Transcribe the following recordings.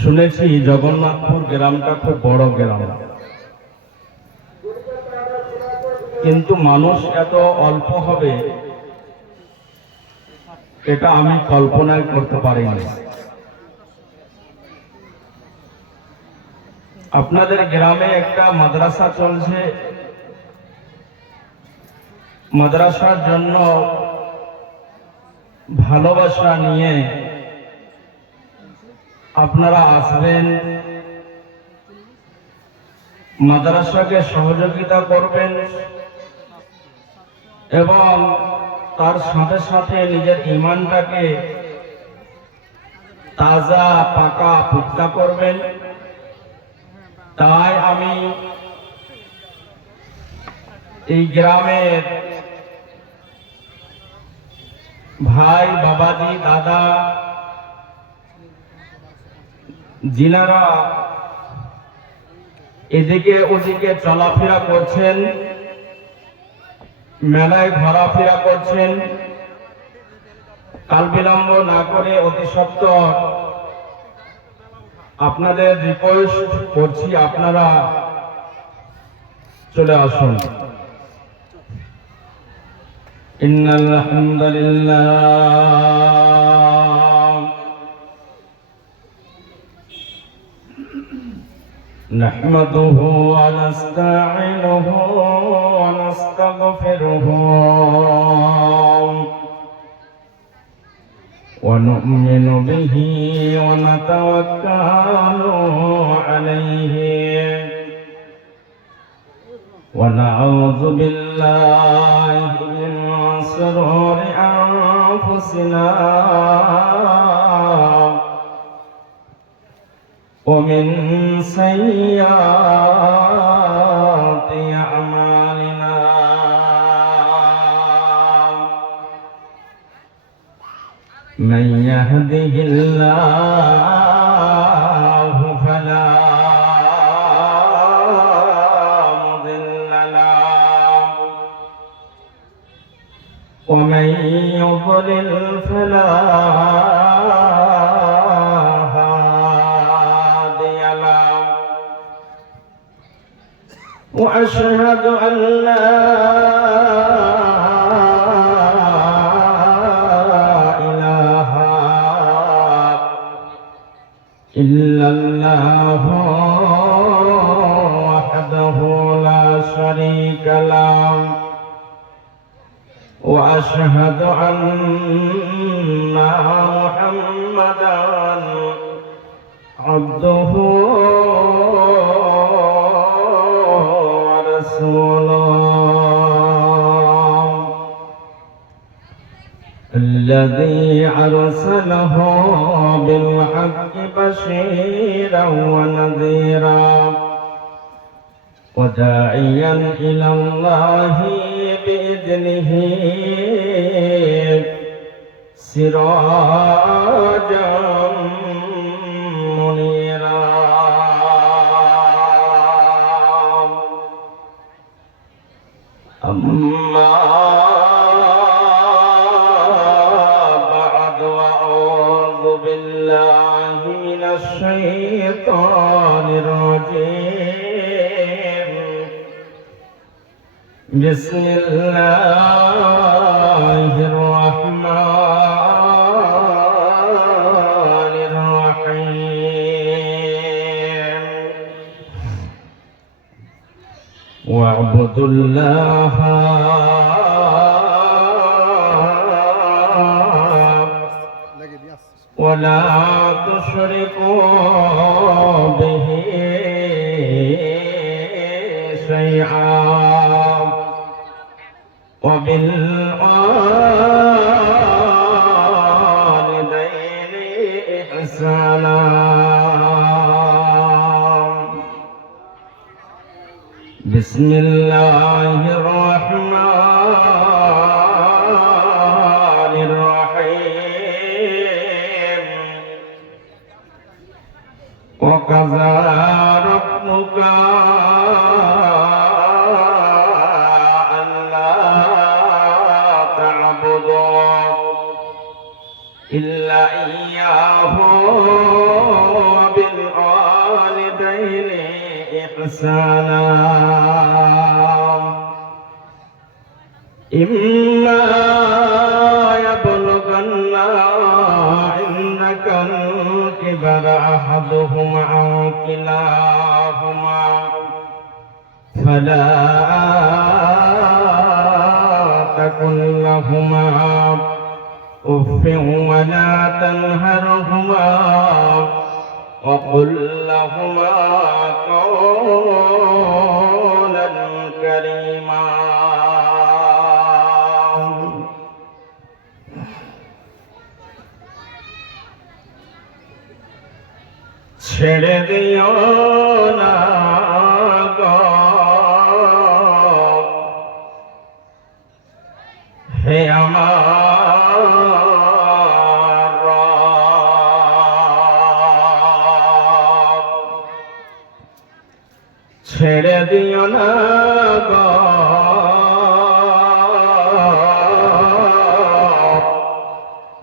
শুনেছি জগন্নাথপুর গ্রামটা খুব বড় গ্রাম, কিন্তু মানুষ এত অল্প হবে এটা আমি কল্পনাই করতে পারিনি। আপনাদের গ্রামে একটা মাদ্রাসা চলছে, মাদ্রাসার জন্য ভালোবাসা নিয়ে আপনারা আসবেন, মাদ্রাসাকে সহযোগিতা করবেন এবং তার সাথে সাথে নিজের ঈমানটাকে তাজা পাকা পুক্তা করবেন। তাই আমি এই গ্রামের ভাই, বাবাজি, দাদা যিনারা এদিকে ওদিকে চলাফেরা করছেন, মেলায় ঘোরাফেরা করছেন, কাল বিলম্ব না করে অতি সত্বর আপনাদের রিকোয়েস্ট করছি, আপনারা চলে আসুন। ইন্নাল হামদুলিল্লাহ নাহমাদুহু ওয়া নাস্তাঈনুহু ওয়া নাস্তাগফিরুহু ওয়া নু'মিনু বিহি ওয়া নাতাওয়াক্কালু আলাইহি ওয়া নাউযু বিল্লাহি মিন শুরুরি আনফুসিনা ومن سيئات أعمالنا من يهده الله فلا مضل له ومن يضلل فلا وأشهد أن لا إله إلا الله وحده لا شريك له وأشهد أن محمدا عبده الذي أرسله بالحق بشيرا ونذيرا وداعيا إلى الله بإذنه سراجا منيرا. أما الشيطان الرجيم بسم الله الرحمن الرحيم واعبدوا الله ولا تشركوا به شيئا وبالوالدين إحسانا. بسم الله الرحمن الرحيم وقضى ربك ألا تعبدوا إلا إياه وبالوالدين إحسانا إما يبلغن عندك الكبر أحدهما أو كلاهما فلا تقل لهما أف ولا تنهرهما وقل لهما قولا كريما ছেড়ে দিও না গো হে আমার রব, ছেড়ে দিও না গো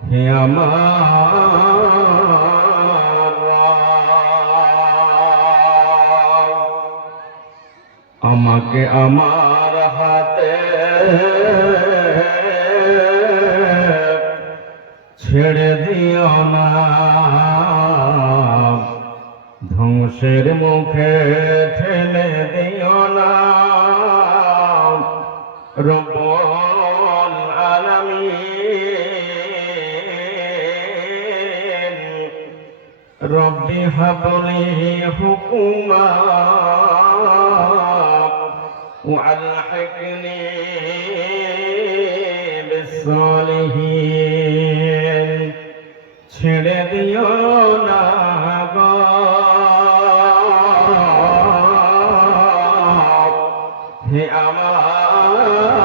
হে আমার রব, আমাকে আমার হাতে ছেড়ে দিও না, ধ্বংসের মুখে ঠেলে দিও না। রব্বুল আলামিন রব্বি হাবলি হুকুমা ওয়ালহিকনি বিসসালিহিন, ছেড়ে দিও না গো হে আমার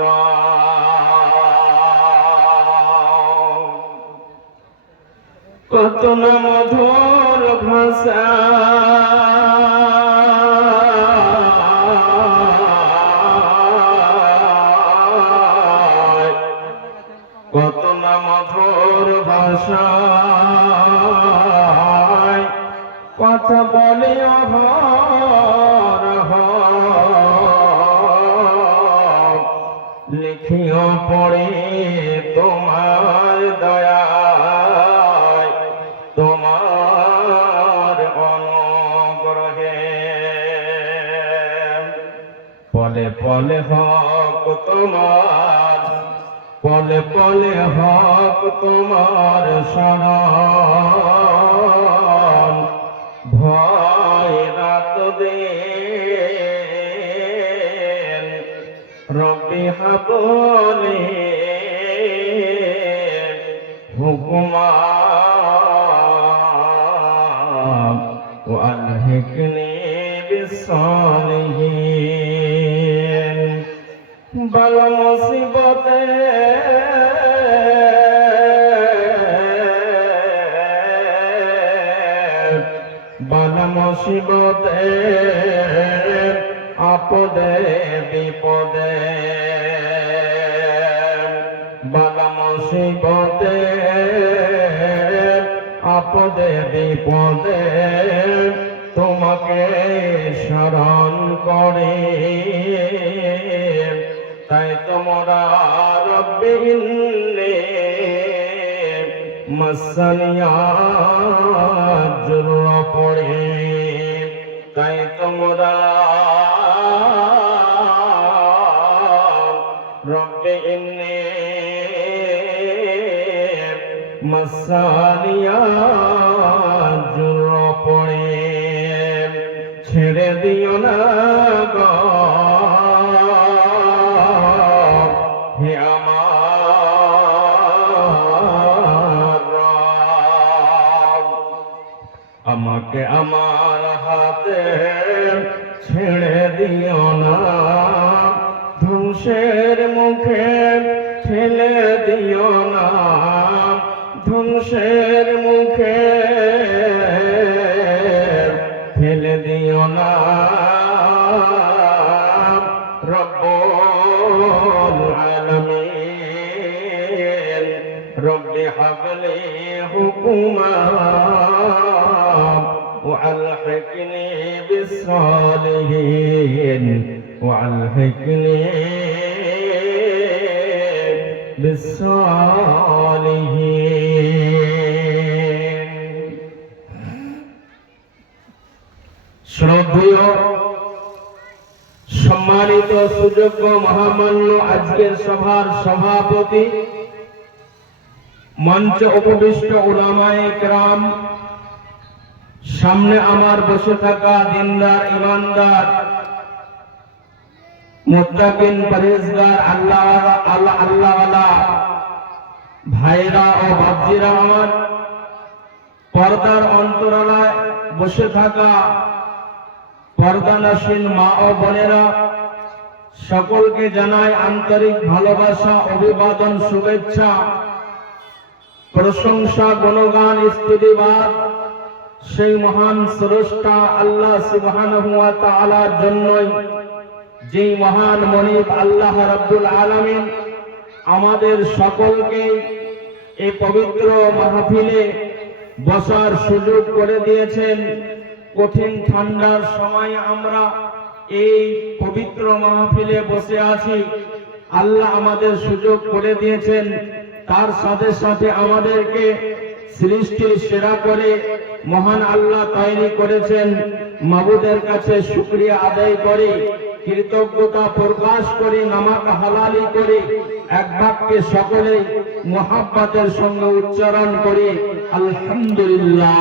রব। কত না মধুর ভাষা কত না মধুর ভাষায় কথা বলে অহরহ, লিখিও পড়ে তোমার দয়ায় তোমার অনুগ্রহে। পলে পলে হক তোমার, পলে পলে হক তোমার শরণ, ভয় রাত দিন রব্বি হাবলি হুকুমা ওয়ালহিকনি বিসসালিহিন। বালা মুসিবতে বালা মুসিবতে আপদে বিপদে, বালা মুসিবতে আপদে বিপদে তোমাকে স্মরণ করে, তাই তোমরা রব্বি ইন্নী মাসানিয়া জুররা পড়ে, তাই তোমরা রব্বি ইন্নী মাসানিয়া জুররা পড়ে, ছেড়ে দিও না গো হে আমার রব, আমাকে আমার হাতে ছেড়ে দিও না, ধ্বংসের মুখে ঠেলে দিও না, ধ্বংসের মুখে ঠেলে দিও না। রব্বুল আলামিন رب هب لي حكما وألحقني بالصالحين وألحقني بالصالحين শ্রদ্ধেয় সম্মানিত সুযোগ্য মহামান্য আজকের সভার সভাপতি মঞ্চে উপবিষ্ট উলামায়ে কেরাম সামনে আমার বসে থাকা দিনদার ইমানদার মুত্তাকিন পরহেজগার আল্লাহওয়ালা ভাইরা ও বাপজিরা আমার পর্দার অন্তরালায় বসে থাকা পর্দানাসীন মা ও বোনেরা সকলকে জানাই আন্তরিক ভালোবাসা অভিবাদন শুভেচ্ছা প্রশংসা গুণগান স্তুতিবাদ সেই মহান স্রষ্টা আল্লাহ সুবহানাহু ওয়া তাআলার জন্যই যেই মহান মনিব আল্লাহ রাব্বুল আলামিন আমাদের সকলকে এই পবিত্র মাহফিলে বসার সুযোগ করে দিয়েছেন। কঠিন ঠান্ডার সময় আমরা এই পবিত্র মাহফিলে বসে আছি, আল্লাহ আমাদের সুযোগ করে দিয়েছেন। তার সাথে সাথে আমাদেরকে সৃষ্টির সেরা করে মহান আল্লাহ তৈরি করেছেন। মাবুদের কাছে শুকরিয়া আদায় করে কৃতজ্ঞতা প্রকাশ করে নামাক হালালি করে এক বাক্যে সকলে মুহাব্বতের সঙ্গে উচ্চারণ করে আলহামদুলিল্লাহ।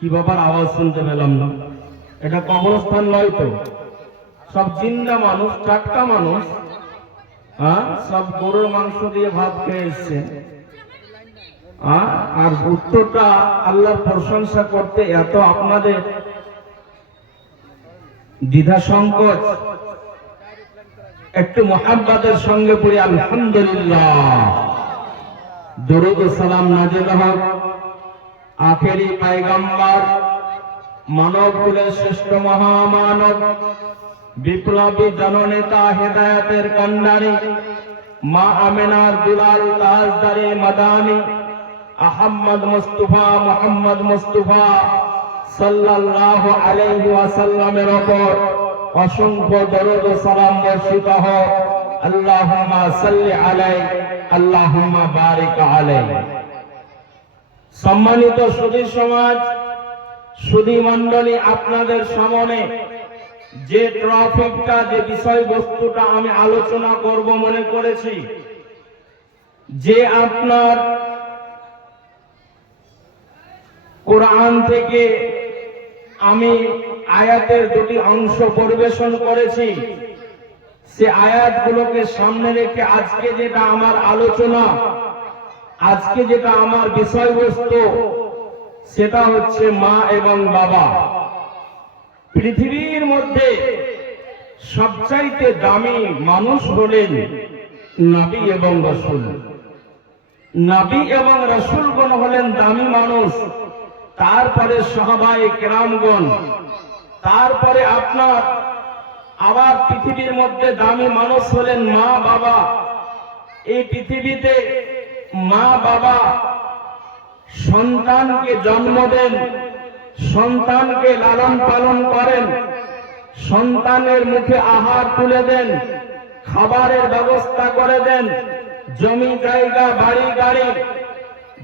কি ব্যাপার, আওয়াজ শুনতে পেলাম না? এটা কবরস্থান নয় তো, সব জিন্দা মানুষ, টাটকা মানুষ, সব গরুর মাংস দিয়ে ভাত খেয়ে এসছে। আর উত্তরটা আল্লাহর প্রশংসা করতে এত আপনাদের দ্বিধা সংকোচ, একটু মুহাব্বতের সঙ্গে পড়ি আলহামদুলিল্লাহ। দরুদ ও সালাম নাজিল হোক আখেরি পয়গম্বর মানব কুলের শ্রেষ্ঠ মহামানব বিপ্লবী জননেতা হেদায়েতের কান্ডারি মা আমিনার দুলাল তাজদারে মাদানী আহমদ মুস্তাফা মুহাম্মদ মুস্তাফা সাল্লাল্লাহু আলাইহি ওয়াসাল্লামের উপর অসংখ্য দরুদ ও সালাম বর্ষিত হোক। আল্লাহুম্মা সাল্লি আলাইহি আল্লাহুম্মা বারিক আলাইহি। সম্মানিত সুধী সমাজ, সুধী মণ্ডলী, আপনাদের সামনে যে টপিকটা, যে বিষয়বস্তুটা আমি আলোচনা করব মনে করেছি, যে আপনার কোরআন থেকে আমি আয়াতের দুটি অংশ পরিবেশন করেছি, সে আয়াতগুলোকে সামনে রেখে আজকে যেটা আমার আলোচনা, আজকে যেটা আমার বিষয়বস্তু, সেটা হচ্ছে মা এবং বাবা। পৃথিবীর মধ্যে সবচাইতে দামি মানুষ হলেন নবী এবং রাসূল। নবী এবং রাসূলগণ হলেন দামি মানুষ, তারপরে সাহাবায়ে কেরামগণ, তারপরে আপনার আবার পৃথিবীর মধ্যে দামি মানুষ হলেন মা বাবা। এই পৃথিবীতে মা বাবা সন্তানকে জন্ম দেন, সন্তানকে লালন পালন করেন, সন্তানের মুখে আহার তুলে দেন, খাবারের ব্যবস্থা করে দেন, জমি জায়গা বাড়ি গাড়ি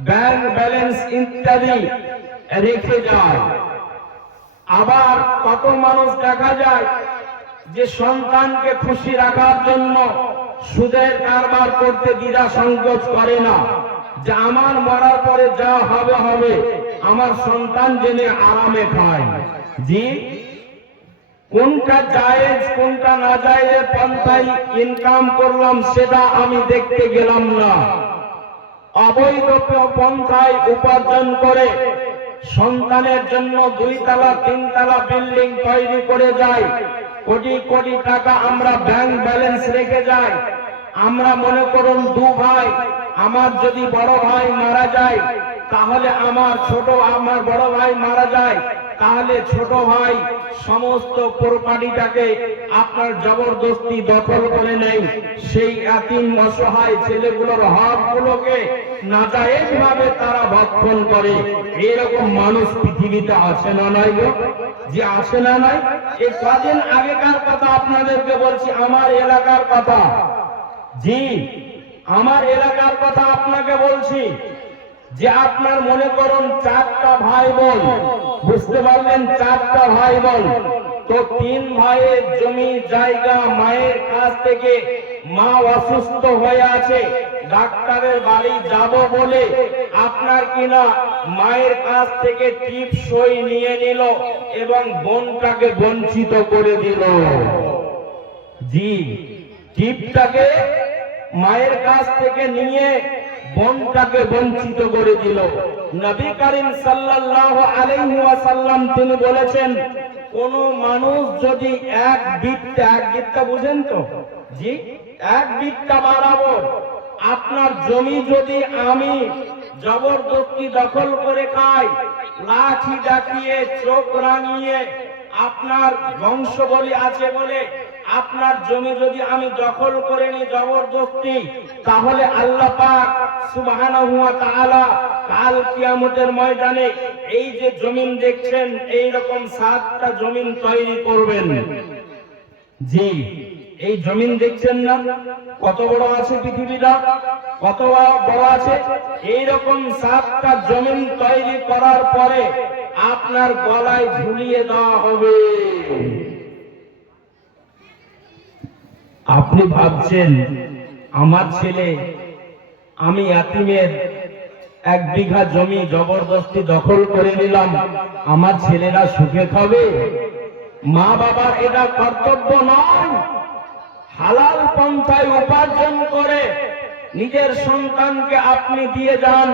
ব্যাংক ব্যালেন্স ইত্যাদি রেখে যায়। আবার কত মানুষ দেখা যায় যে সন্তানকে খুশি রাখার জন্য সুদের কারবার করতে দ্বিধা সংকোচ করে না, যে আমার মরার পরে যা হবে হবে, আমার সন্তান জেনে আরামে খায়। জি, কোনটা জায়েজ কোনটা না জায়েজ পন্থায় ইনকাম করলাম সেটা আমি দেখতে গেলাম না। অবৈধ পন্থায় উপার্জন করে সন্তানের জন্য 2 তলা 3 তলা বিল্ডিং তৈরি করে যায়, কোটি কোটি টাকা আমরা ব্যাংক ব্যালেন্স রেখে যাই। আমরা মনে করুন 2 ভাই, আমার যদি বড় ভাই মারা যায় তাহলে আমার বড় ভাই মারা যায়, তাহলে ছোট ভাই সমস্ত প্রপার্টিটাকে আপনার জবরদস্তি দখল করে নেয়, সেই এতিম অসহায় ছেলেগুলোর হকগুলোকে নাজায়েজ ভাবে তারা ভক্ষণ করে। এরকম মানুষ পৃথিবীতে আছে না নাই গো? যে আছে না নাই? এই কদিন আগেকার কথা আপনাদেরকে বলছি, আমার এলাকার কথা। জি, আমার এলাকার কথা আপনাকে বলছি। যে আপনার মনে করুন 4টা ভাই বোন, বুঝতে পারলেন? 4টা ভাই বোন, তো 3 ভাইয়ের জমি জায়গা মায়ের কাছ থেকে, মা অসুস্থ হয়ে আছে, ডাক্তারের বাড়ি যাব বলে আপনার কিনা মায়ের কাছ থেকে টিপ সই নিয়ে নিল এবং বোনটাকে বঞ্চিত করে দিল। জি, টিপটাকে মায়ের কাছ থেকে নিয়ে বোনটাকে বঞ্চিত করে দিল। নবী করিম সাল্লাল্লাহু আলাইহি ওয়াসাল্লাম তিনি বলেছেন, কোন মানুষ যদি এক বিত্তা বুঝেন তো? জি, 1 বিত্তা বরাবর আপনার জমি যদি আমি জবরদস্তি দখল করে খাই, লাঠি দেখিয়ে চোখ রাঙিয়ে, আপনার বংশ বলি আছে বলে আপনার জমি যদি আমি দখল করে নি জবরদস্তি, তাহলে আল্লাহ পাক সুবহানাহু ওয়া তাআলা কাল কিয়ামতের ময়দানে এই যে জমিন দেখছেন, এই রকম 7টা জমিন তৈরি করবেন। জি, এই জমিন দেখছেন না কত বড় আছে পৃথিবীটা, কত বড় আছে? এই রকম 7টা জমিন তৈরি করার পরে আপনার গলায় ঝুলিয়ে দেওয়া হবে। আপনি ভাবছেন আমার ছেলে, আমি এতিমের 1 বিঘা জমি জবরদস্তি দখল করে নিলাম, আমার ছেলেরা সুখে খাবে? মা বাবার এটা কর্তব্য নয়? হালাল পন্থায় উপার্জন করে নিজের সন্তানকে আপনি দিয়ে যান।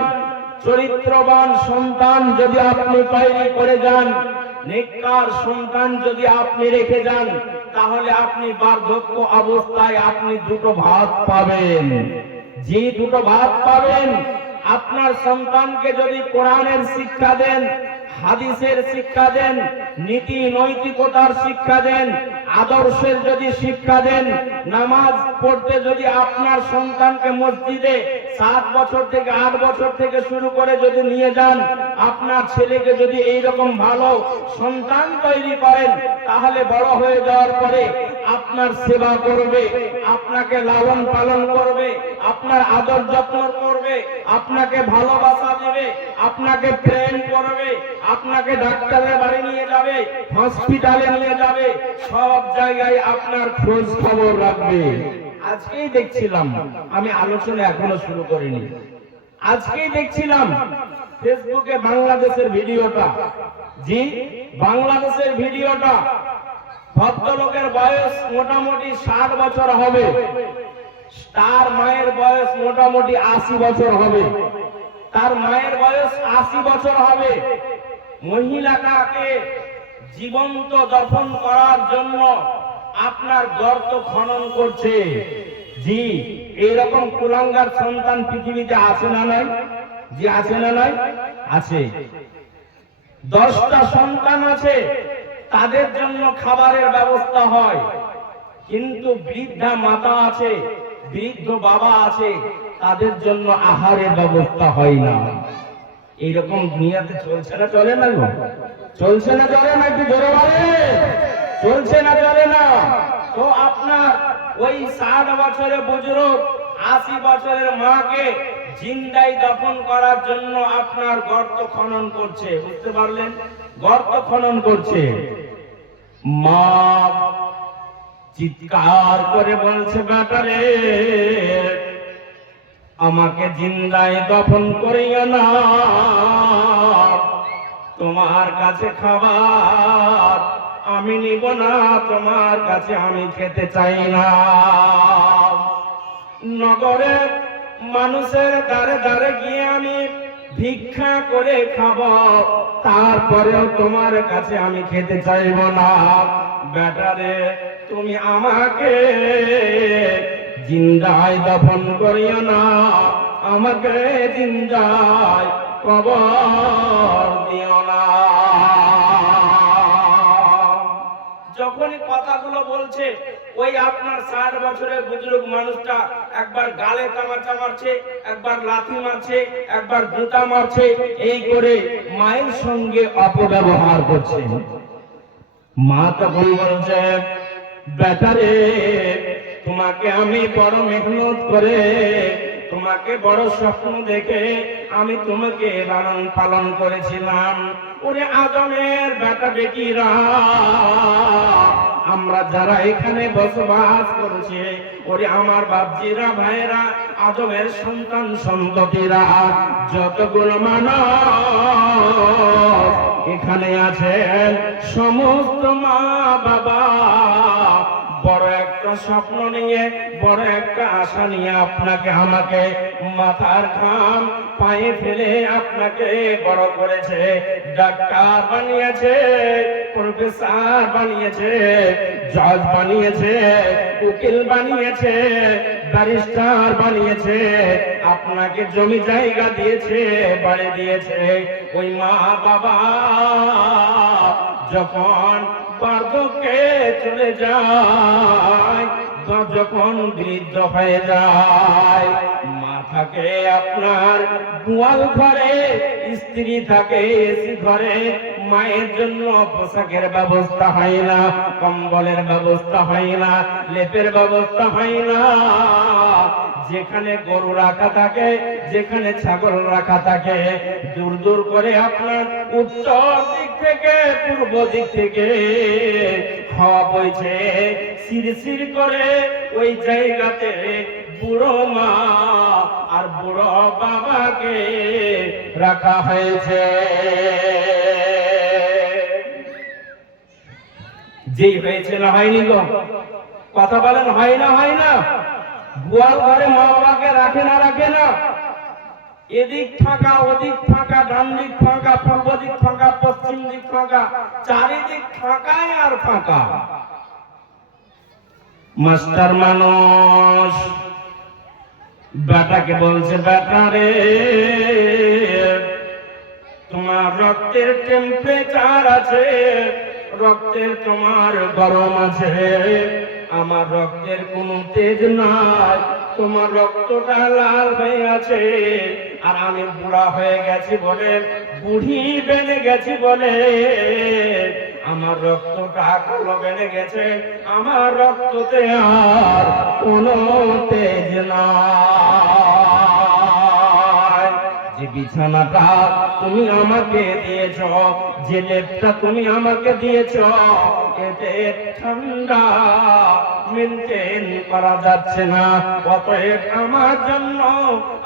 চরিত্রবান সন্তান যদি আপনি তৈরি করে যান, নেককার সন্তান যদি আপনি রেখে যান, তাহলে আপনি বার্ধক্য অবস্থায় আপনি 2টো ভাত পাবেন। যে 2টো ভাত পাবেন, আপনার সন্তানকে যদি কোরআনের শিক্ষা দেন, হাদিসের শিক্ষা দেন, নীতি নৈতিকতার শিক্ষা দেন, আদর্শের যদি শিক্ষা দেন, নামাজ পড়তে যদি আপনার সন্তানকে মসজিদে 7 বছর থেকে 8 বছর থেকে শুরু করে যদি নিয়ে যান, আপনার ছেলেকে যদি এইরকম ভালো সন্তান তৈরি করেন, তাহলে বড় হয়ে যাওয়ার পরে আপনার সেবা করবে, আপনাকে লালন পালন করবে, আপনার আদর যত্ন করবে, আপনাকে ভালোবাসা দেবে, আপনাকে প্রেম করবে, আপনাকে ডাক্তারের বাড়ি নিয়ে যাবে, হসপিটালে নিয়ে যাবে, সব জায়গায় আপনার খোঁজ খবর রাখবে। আজকেই দেখছিলাম, আমি আলোচনা এখনো শুরু করিনি, আজকেই দেখছিলাম ফেসবুকে বাংলাদেশের ভিডিওটা। জি, বাংলাদেশের ভিডিওটা, ভদ্রলোকের বয়স মোটামুটি 60 বছর হবে, তার মায়ের বয়স মোটামুটি 80 বছর হবে, তার মায়ের বয়স 80 বছর হবে। মহিলাটাকে জীবন্ত দফন করার জন্য আপনার গর্ত খনন করছে। জি, এইরকম কুলাঙ্গার সন্তান পৃথিবীতে আছে না নাই? জি, আছে না নাই? আছে। 10টা সন্তান আছে, তাদের জন্য খাবারের ব্যবস্থা হয়, কিন্তু বৃদ্ধা মাতা আছে, বৃদ্ধ বাবা আছে, তাদের জন্য আহারের ব্যবস্থা হয় না। এইরকম দুনিয়াতে চলছে না চলে না? চলছে না চলে না? একটু জোরে বলে, চলছে না চলে না? তো আপনার ওই 60 বছরের বুজুর্গ 80 বছরের মাকে জিন্দাই দফন করার জন্য আপনার গর্ত খনন করছে। বুঝতে পারলেন? গর্ত খনন করছে। মা চিৎকার করে বলছে, বেটারে আমাকে জিন্দায় দফন করিও না, তোমার কাছে খাবার আমি নিব না, তোমার কাছে আমি খেতে চাই না। নগরে মানুষের দ্বারে দ্বারে গিয়ে আমি ভিক্ষা করে খাবো, তারপরেও তোমার কাছে আমি খেতে চাইব না। বেটারে তুমি আমাকে জিন্দায় দফন করিও না, আমাকে জিন্দায় কবর দিও না। যখনই কথাগুলো বলছে, ওই আপনার 60 বছরের বুজুর্গ মানুষটা একবার গালে তামাচা মারছে, একবার লাথি মারছে, একবার জুতা মারছে, এই করে মায়ের সঙ্গে অপব্যবহার করছে। মা তখন বলছে, বেটারে, তোমাকে আমি বড় মেহনত করে, তোমাকে বড় স্বপ্ন দেখে আমি তোমাকে লালন পালন করেছিলাম। ওরে আদমের বেটা বেটিরা, আমরা যারা এখানে বসবাস করছি, ওরে আমার বাপজিরা, ভাইরা, আদমের সন্তান সন্ততিরা, যতগুলো মানুষ এখানে আছেন, সমস্ত মা বাবা বড় একটা স্বপ্ন নিয়ে, বড় একটা আশা নিয়ে আপনাকে আমাকে মাথার ঘাম পায়ে ফেলে আপনাকে বড় করেছে। ডাক্তার বানিয়েছে, প্রফেসর বানিয়েছে, জজ বানিয়েছে, উকিল বানিয়েছে, ব্যারিস্টার বানিয়েছে, আপনাকে জমি জায়গা দিয়েছে, বাড়ি দিয়েছে। ওই মা বাবা যখন বার্ধক্যে চলে যায়, যখন বৃদ্ধ হয়ে যায়, মা থাকে আপনার গোয়াল ঘরে, স্ত্রী থাকে এসি ঘরে, মায়ের জন্য পোশাকের ব্যবস্থা হয় না, কম্বলের ব্যবস্থা হয় না, লেপের ব্যবস্থা হয় না। যেখানে গরু রাখা থাকে, যেখানে ছাগল রাখা থাকে, দূর দূর করে আপনার উত্তর দিক থেকে, পূর্ব দিক থেকে হাওয়া বইছে, শিরশির করে ওই জায়গাতে বুড়ো মা আর বুড়ো বাবাকে রাখা হয়েছে। যেই হয়েছে না হয়নি গো, কথা বলেন, হয় না হয় না? গোয়াল ঘরে মা বাবাকে রাখে না রাখে না? এদিক ফাঁকা, ওদিক ফাঁকা, ডান দিক ফাঁকা, পূর্ব দিক ফাঁকা, পশ্চিম দিক ফাঁকা, চারিদিক ফাঁকাই আর ফাঁকা। মাস্টার মানুষ বেটাকে বলছে, বেটা রে, তোমার রক্তের টেম্পারেচার আছে, রক্তের তোমার গরম আছে, আমার রক্তের কোনো তেজ নাই, তোমার রক্তটা লাল হয়ে আছে, আর আমি বুড়া হয়ে গেছি বলে, বুড়ি বেড়ে গেছি বলে আমার রক্তটা কালো বেড়ে গেছে, আমার রক্ততে আর কোনো তেজ নাই। যে বিছানাটা তুমি আমাকে দিয়েছ, যে লেপটা তুমি আমাকে দিয়েছ, এতে ঠান্ডা মেনটেন করা যাচ্ছে না, অতএব আমার জন্য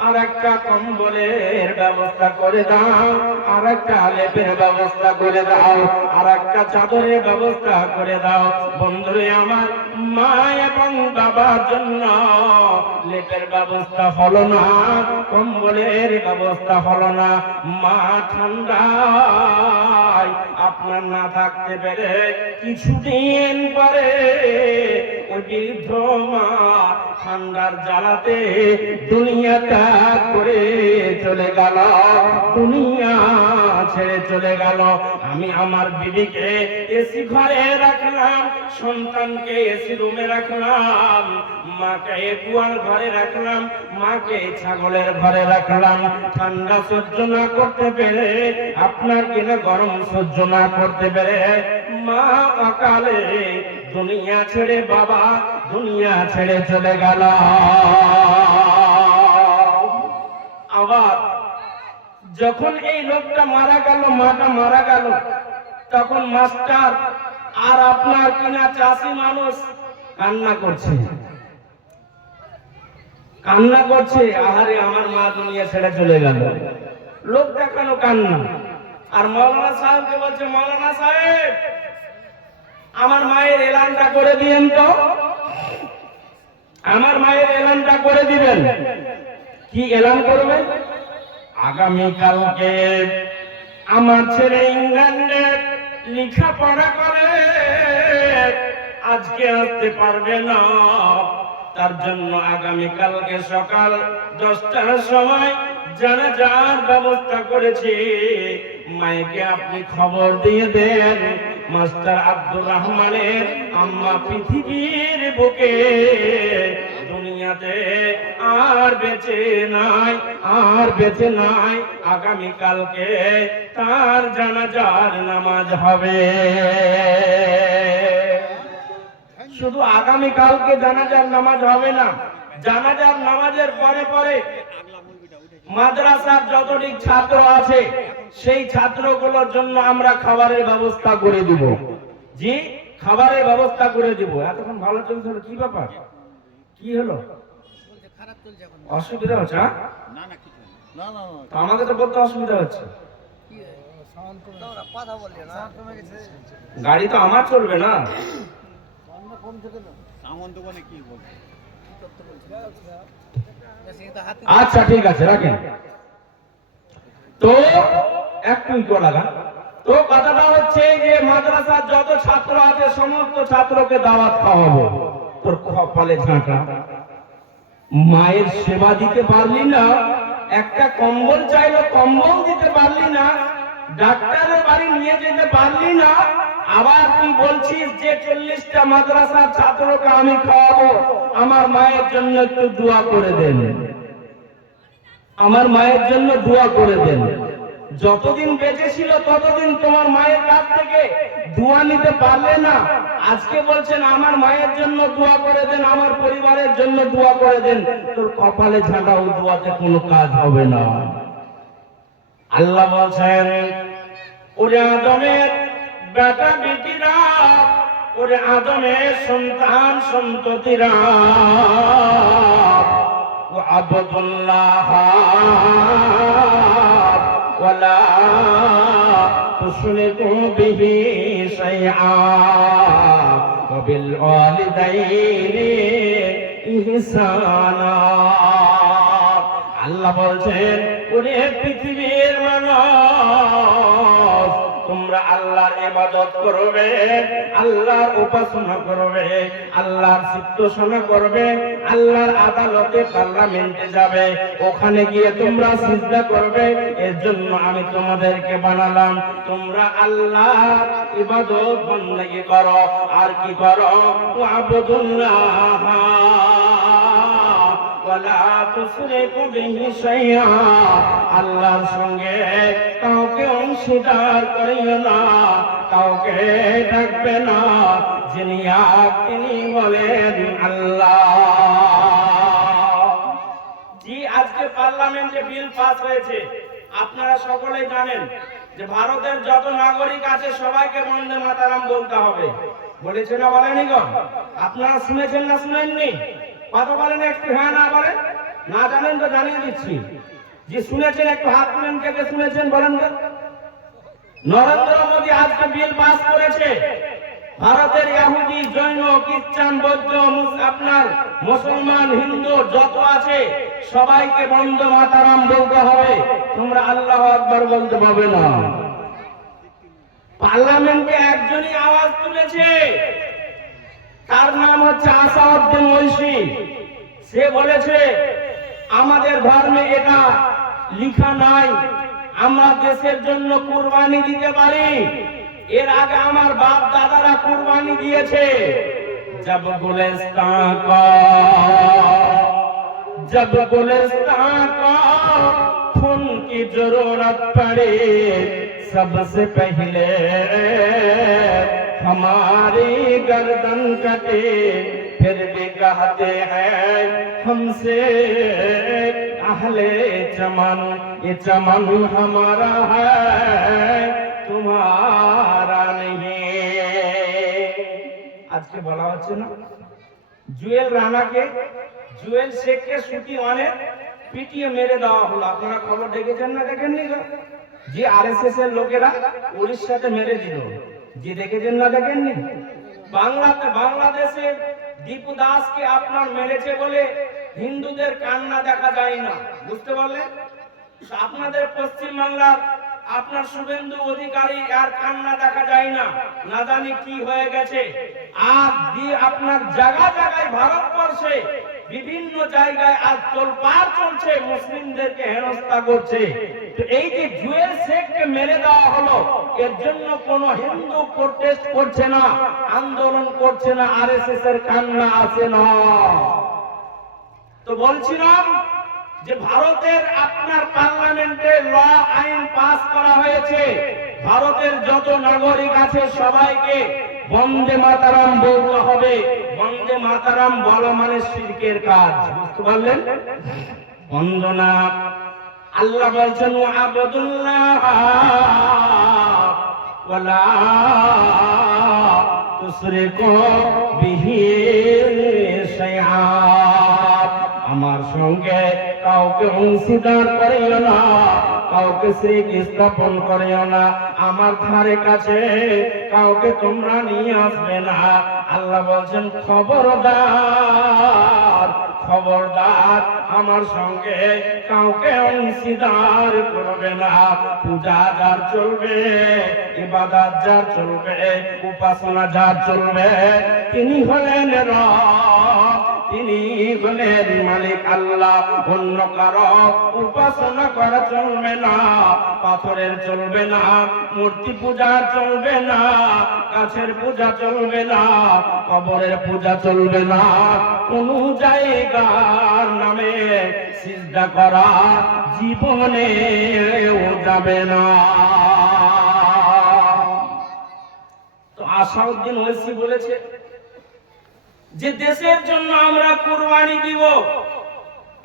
আর একটা কম্বলের ব্যবস্থা করে দাও, আর একটা লেপের ব্যবস্থা করে দাও, আর একটা চাদরের ব্যবস্থা করে দাও। বন্ধুরে আমার, মা এবং বাবার জন্য লেপের ব্যবস্থা হলো না, কম্বলের ব্যবস্থা হলো না। মা ঠান্ডায় আপনার না থাকতে পেরে কিছুদিন পরে ওই বৃদ্ধ মা ঠান্ডার জ্বালাতে দুনিয়া ত্যাগ করে চলে গেল, দুনিয়া ছেড়ে চলে গেল। আমি আমার বিবিকে এসি ঘরে রাখলাম, সন্তানকে এসি রুমে রাখলাম, মাকে গোয়াল ঘরে রাখলাম, মাকে ছাগলের ঘরে রাখলাম। ঠান্ডা সহ্য না করতে পেরে, আপনার কিনা গরম সহ্য না করতে পেরে, মা অকালে দুনিয়া ছেড়ে, বাবা দুনিয়া ছেড়ে চলে গেল। আবার যখন এই লোকটা মারা গেল, মাটা মারা গেল, তখন মাস্টার আর আপনার কিনা চাষি মানুষ কান্না করছে, কান্না করছে, আহারে আমার মা দুনিয়া ছেড়ে চলে গেল। লোক দেখানো কান্না। আর মৌলানা সাহেবকে বলছে, মৌলানা সাহেব, আমার মায়ের এলানটা করে দিয়েন তো, আমার মায়ের এলানটা করে দিবেন। কি এলান করবেন? আগামীকালকে আমার ছেলে ইংল্যান্ডে লেখাপড়া করে, আজকে আসতে পারবে না, তার জন্য আগামীকালকে সকাল 10টার সময় জানাজার ব্যবস্থা করেছি, মাইকে আপনি খবর দিয়ে দেন মাস্টার আব্দুর রহমানের আম্মা পৃথিবীর বুকে দুনিয়াতে আর বেঁচে নাই, আর বেঁচে নাই। আগামী কালকে তার জানাজার নামাজ হবে। শুধু আগামী কালকে জানাজার নামাজ হবে না, জানাজার নামাজের পরে পরে মাদ্রাসার যতটি ছাত্র আছে সেই ছাত্রগুলোর জন্য আমরা খাবারের ব্যবস্থা করে দিব। জি, খাবারের ব্যবস্থা করে দিব। এতক্ষণ ভালো চলছিল, কি ব্যাপার, কি হলো, অসুবিধা হচ্ছে? আমাকে তো বলতে অসুবিধা হচ্ছে, গাড়ি তো আমার চলবে না। আচ্ছা ঠিক আছে, রাখেন। তো একটু লাগা। তো কথাটা হচ্ছে যে মাদ্রাসার যত ছাত্র আছে সমস্ত ছাত্রকে দাওয়াত খাওয়াবো। তোর কপালে ঝাঁটা, মায়ের সেবা দিতে পারলি না, একটা কম্বল চাইলো কম্বল দিতে পারলি না, ডাক্তারের বাড়ি নিয়ে যেতে পারলি না, আবার তুই বলছিস যে 40টা মাদ্রাসার ছাত্রকে আমি খাওয়াবো, আমার মায়ের জন্য একটু দোয়া করে দেন, আমার মায়ের জন্য দোয়া করে দেন। যতদিন বেঁচে ছিল ততদিন তোমার মায়ের কাছ থেকে দোয়া নিতে পারলে না, আজকে বলছেন আমার মায়ের জন্য দোয়া করে দেন, আমার পরিবারের জন্য দোয়া করে দেন। তোর কপালে ঝাঁটা, ও দোয়াতে কোনো কাজ হবে না। আল্লাহ বলছেন, ওরে আদমের বেটা বেটিরা, ওরে আদমের সন্তান সন্ততিরা, আবুদুল্লাহ ওয়ালা তুশরিকু বিহি শাইআ ওয়া বিল ওয়ালিদাইনি ইহসানা। আল্লাহ বলছেন, ওরে পৃথিবীর মানুষ, তোমরা আল্লাহর ইবাদত করবে, আল্লাহর উপাসনা করবে, আল্লাহর সিদ্ধশোনা করবে, আল্লাহর আদালতে পার্লামেন্টে যাবে, ওখানে গিয়ে তোমরা সিজদা করবে। এর জন্য আমি তোমাদেরকে বানালাম, তোমরা আল্লাহর ইবাদত বندگی করো। আর কি করো? আবুদুল্লাহ ওয়ালা তুশরিকু বিহি শাইআ, আল্লাহর সঙ্গে কাউকে অংশীদার করিও না, কাউকে ডাকবে না, যিনি এক তিনি বলেন আল্লাহ। জি, আজকে পার্লামেন্টে বিল পাস হয়েছে, আপনারা সকলেই জানেন যে ভারতের যত নাগরিক আছে সবাইকে বন্দে মাতারাম বলতে হবে। বলেছে না, বলেনি গো? আপনারা শুনেছেন না শুনেননি? কথা বলেন একটু, হ্যাঁ না বলেন? না জানেন তো জানিয়ে দিচ্ছি। যে শুনেছেন একটু হাত তুলেন, কে কে শুনেছেন বলেন তো? নরেন্দ্র মোদী আজকে বিল পাস করেছে, ভারতের ইহুদি, জৈন, খ্রিস্টান, বৌদ্ধ, আপনার মুসলমান, হিন্দু যত আছে সবাইকে বন্দে মাতারাম বলতে হবে, তোমরা আল্লাহু আকবার বলতে পারবে না। পার্লামেন্টে একজনই আওয়াজ তুলেছে, তার নাম হচ্ছে আসাউদ্দিন ওয়াইসি। সে বলেছে, আমাদের ধর্মে এটা লেখা নাই, আমরা দেশের জন্য কুরবানি দিতে পারি, এর আগে আমার বাপ দাদারা কুরবানি দিয়েছে। जब गुलिस्तान को खून की जरूरत पड़े, सबसे पहले हमारी गर्दन कटे, फिर भी कहते हैं हमसे अहले चमन, ये चमन हमारा है तुम्हारा नहीं। আজকে বলা হচ্ছে না, জুয়েল রানাকে, জুয়েল শেখকে সুতি অনেক পিটিয়ে মেরে দেওয়া হলো। আপনারা খবর দেখেছেন না দেখেননি? যে আরএসএস এর লোকেরা উড়িষ্যাতে মেরে দিল, যে দেখেছেন না দেখেননি? বাংলাদেশে দীপু দাসকে আপনার মেরেছে বলে হিন্দুদের কান্না দেখা যায় না, বুঝতে পারলেন? আপনাদের পশ্চিম বাংলার আপনার শুভেন্দু অধিকারী আর কান্না দেখা যায় না, না জানি কি হয়ে গেছে। আর দিয়ে আপনার জায়গা জায়গায় ভারতবর্ষে বিভিন্ন জায়গায় আজ তোলপাড় চলছে, মুসলিমদেরকে হেনস্থা করছে। তো এই যে জুয়েল শেখকে মেরে দেওয়া হলো, এর জন্য কোন হিন্দু প্রোটেস্ট করছে না, আন্দোলন করছে না, আরএসএস এর কান্না আছে না। তো বলছিলাম যে ভারতের আপনার পার্লামেন্টে ল আইন পাস করা হয়েছে, ভারতের যত নাগরিক আছে সবাইকে বন্দে মাতারাম বলতে হবে। বন্দে মাতারাম বলা মানে শিরকের কাজ, বুঝতে পারলেন? বন্দনা আল্লাহ বলছেন আবদুল্লাহ ওয়ালা তুশরিকু বিহি শাইআ, আমার সঙ্গে কাউকে অংশীদার করিও না, কাউকে শিরক স্থাপন করিও না, আমার ধারে কাছে কাউকে তোমরা নিয়ে আসবে না। আল্লাহ বলছেন খবরদার খবরদার, আমার সঙ্গে কাউকে অংশীদার করবে না। পূজা যার চলবে, ইবাদত যার চলবে, উপাসনা যার চলবে, তিনি হলেন রব, তিনি হলেন মালিক আল্লাহ। অন্য কারো উপাসনা করা চলবে না, পাথরের চলবে না, মূর্তি পূজা চলবে না, গাছের পূজা চলবে না, কবরের পূজা চলবে না, কোন জায়গার নামে সিজদা করা জীবনেও যাবে না। তো আসাউদ্দিন ওয়েসি বলেছে যে দেশের জন্য আমরা কুরবানি দিব,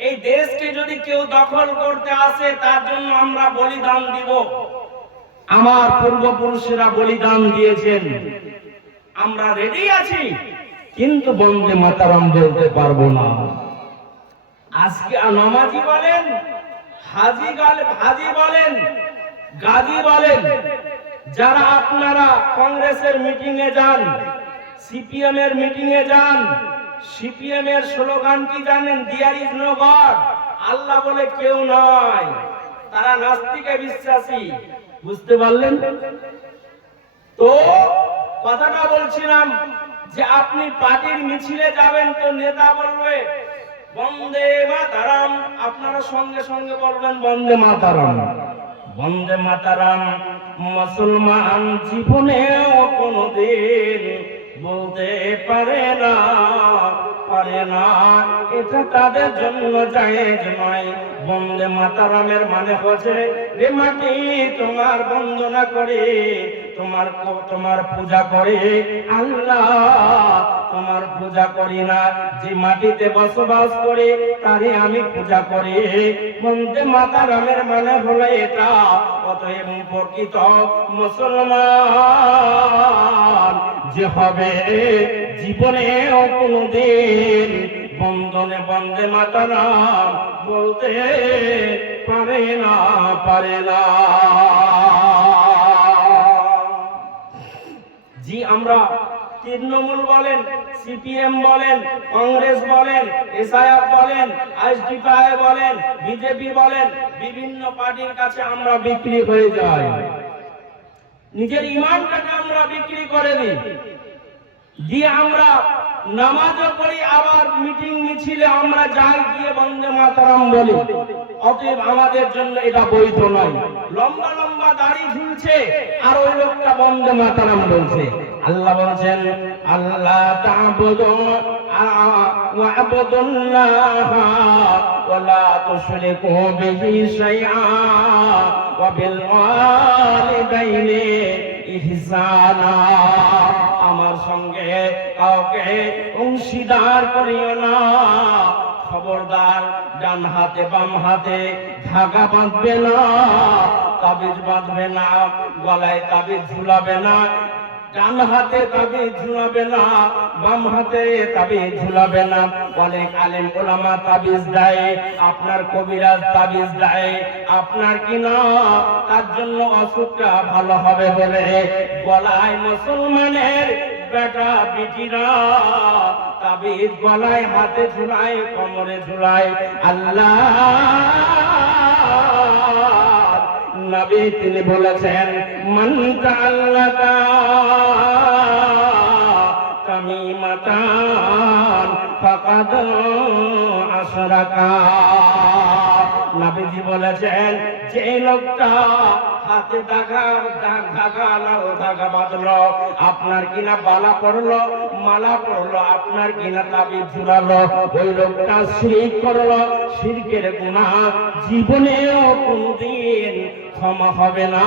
এই দেশকে যদি কেউ দখল করতে আসে তার জন্য আমরা বলিদান দিব। আমার পূর্বপুরুষেরা বলিদান দিয়েছেন, আমরা রেডি আছি, কিন্তু বন্দে মাতারাম বলতে পারবো না। আজকে নামাজি বলেন, হাজি বলেন, গাজী বলেন, যারা আপনারা কংগ্রেসের মিটিং এ যান, সিপিএম এর মিটিং এ যান, সিপিএম এর স্লোগান কি জানেন? দেয়ার ইজ নো গড, আল্লাহ বলে কেউ নয়। তারা নাস্তিকে বিশ্বাসী, বুঝতে পারলেন? তো কথাটা বলছিলাম যে আপনি পার্টির মিছিলে যাবেন, তো নেতা বলবে বন্দে মাতারাম, আপনারা সঙ্গে সঙ্গে বলবেন বন্দে মাতারাম। বন্দে মাতারাম মুসলমান জীবনেও কোনদিন বলতে পারে না, এটা তাদের জন্য জায়েজ নয়। বন্দে মাতারামের মানে হচ্ছে রে মাটি তোমার বন্দনা করে, তোমার পূজা করে, আল্লাহ তোমার পূজা করি না, যে মাটিতে বসবাস করে তারে আমি পূজা করি। বন্দে মাতারামের মানে হলো এটা। অতএব প্রকৃত মুসলমান যে হবে জীবনেও কোনদিন বন্দে মাতারাম বলতে পারে না। জি, আমরা তৃণমূল বলেন, সিপিএম বলেন, কংগ্রেস বলেন, এসআইএফ বলেন, আইএসডিপিআই বলেন, বিজেপি বলেন, বিভিন্ন পার্টির কাছে আমরা বিক্রি হয়ে যাই, নিজের ঈমানটাকে আমরা বিক্রি করে দিই, দিয়ে আমরা নামাজও পড়ি, আবার মিটিং মিছিলে আমরা যাই, গিয়ে বন্দে মাতারাম বলি। অতএব আমাদের জন্য এটা বৈধ নয়। লম্বা লম্বা দাড়ি ঝুলছে আর ওই লোকটা বন্দে মাতারাম বলছে। আল্লাহ বলছেন আল্লাহ তা'বুদু ওয়া আবুদুল্লাহ ওয়া লা তুশরিকু বিহি শাইআ ওয়া বিল ওয়ালিদাইনি ইহসানা, আমার সঙ্গে কাউকে অংশীদার করিও না। খবরদার, ডান হাতে বাম হাতে ধাগা বাঁধবে না, তাবিজ বাঁধবে না, গলায় তাবিজ ঝুলাবে না, ডান হাতে তাবিজ ঝুলাবে না, বাম হাতে তাবিজ ঝুলাবে না। অনেক আলেম ওলামা তাবিজ দেয়, আপনার কবিরাজ তাবিজ দেয়, আপনার কি না তার জন্য অসুখটা ভালো হবে বলে গলায় মুসলমানের বেটা বিটিরা তাবিজ গলায়, হাতে ঝুলায়, কোমরে ঝুলায়। আল্লাহ নবী তিনি বলেছেন মান তাআল্লাকা তামিমাতান ফাকাদ আশরাকা। নবীজি বলেছেন যে লোকটা হাতে ধাগা বাঁধলো, আপনার কিনা বালা পড়লো, মালা পড়লো, আপনার কিনা তাবিজ ঝুলালো, ওই লোকটা শিরক করলো। শিরকের গুনাহ জীবনেও কোনদিন ক্ষমা হবে না।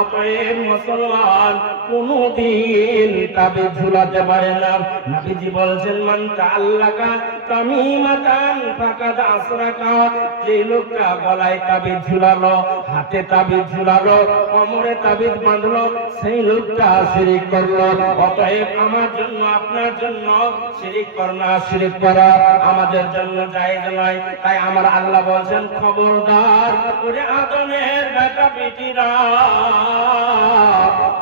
অতএব মুসলমান কোনদিন তাবিজ ঝুলাতে পারে না। নবীজি বলছেন মান তাআল্লাকা তামিমাতান ফাকাদ আশরাকা। যে লোকটা গলায় তাবিজ ঝুলালো, হাতে তাবিজ ঝুলালো, কোমরে তাবিজ বাঁধলো, সেই লোকটা শিরক করলো। অতএব আমার জন্য আপনার জন্য শিরক করনা, শিরক করা আমাদের জন্য জায়েজ নয়। তাই আমার আল্লাহ বলছেন খবরদার ওরে আদমের বেটা বেটিরা,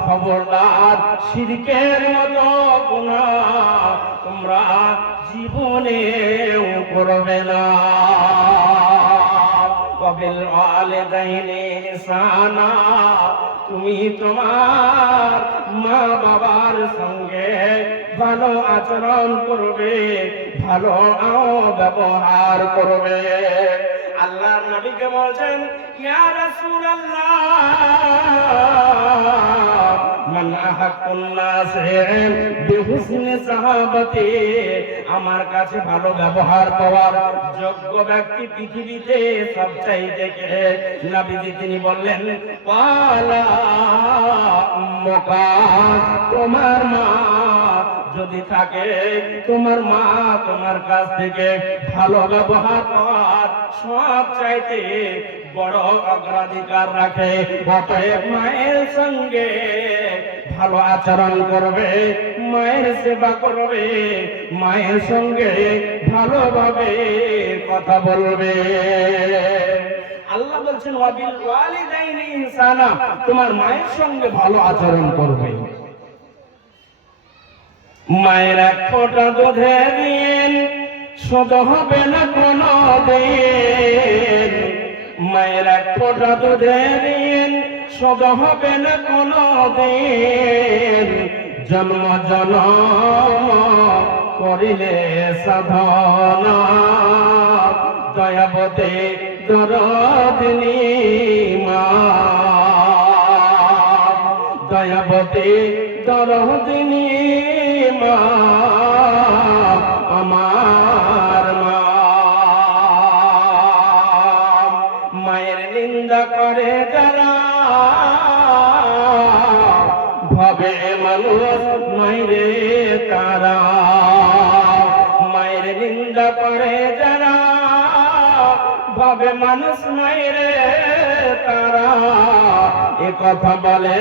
খবরদার শিরকের মতো গুনাহ তোমরা জীবনেও করবে না। ওয়াবিল ওয়ালিদাইনি ইহসানা, তুমি তোমার মা বাবার সঙ্গে ভালো আচরণ করবে, ভালো ব্যবহার করবে। আল্লাহ নবীকে বলছেন ইয়া রাসূলুল্লাহ মান আহাক্কুন নাসি বিহুসনি সাহাবাতি, আমার কাছে ভালো ব্যবহার পাওয়ার যোগ্য ব্যক্তি পৃথিবীতে সবচাইতে কে? নবীজি তিনি বললেন পালা উম্মুকা, তোমার মা যদি থাকে, তোমার মা তোমার কাছ থেকে ভালো ব্যবহার পাওয়ার সব চাইতে বড় অগ্রাধিকার রাখে। অতএব মায়ের সঙ্গে ভালো আচরণ করবে, মায়ের সেবা করবে, মায়ের সঙ্গে ভালোভাবে কথা বলবে। আল্লাহ বলছেন ওয়াবিল ওয়ালিদাইনি ইহসানা, তোমার মায়ের সঙ্গে ভালো আচরণ করবে। মায়ের এক ফোঁটা দুধের ঋণ শোধ হবে না কোনো দিন, মায়ের এক ফোঁটা দুধের ঋণ শোধ হবে না কোনো দিন। জন্ম জনম করিলে সাধনা, দয়াবতী দরদিনী মা, দয়াবতী দরদিনী মা আমার মা। মায়ের নিন্দা করে যারা ভাবে মানুষ মাইরে তারা, মায়ের নিন্দা করে যারা ভাবে মানুষ মাইরে তারা, এ কথা বলে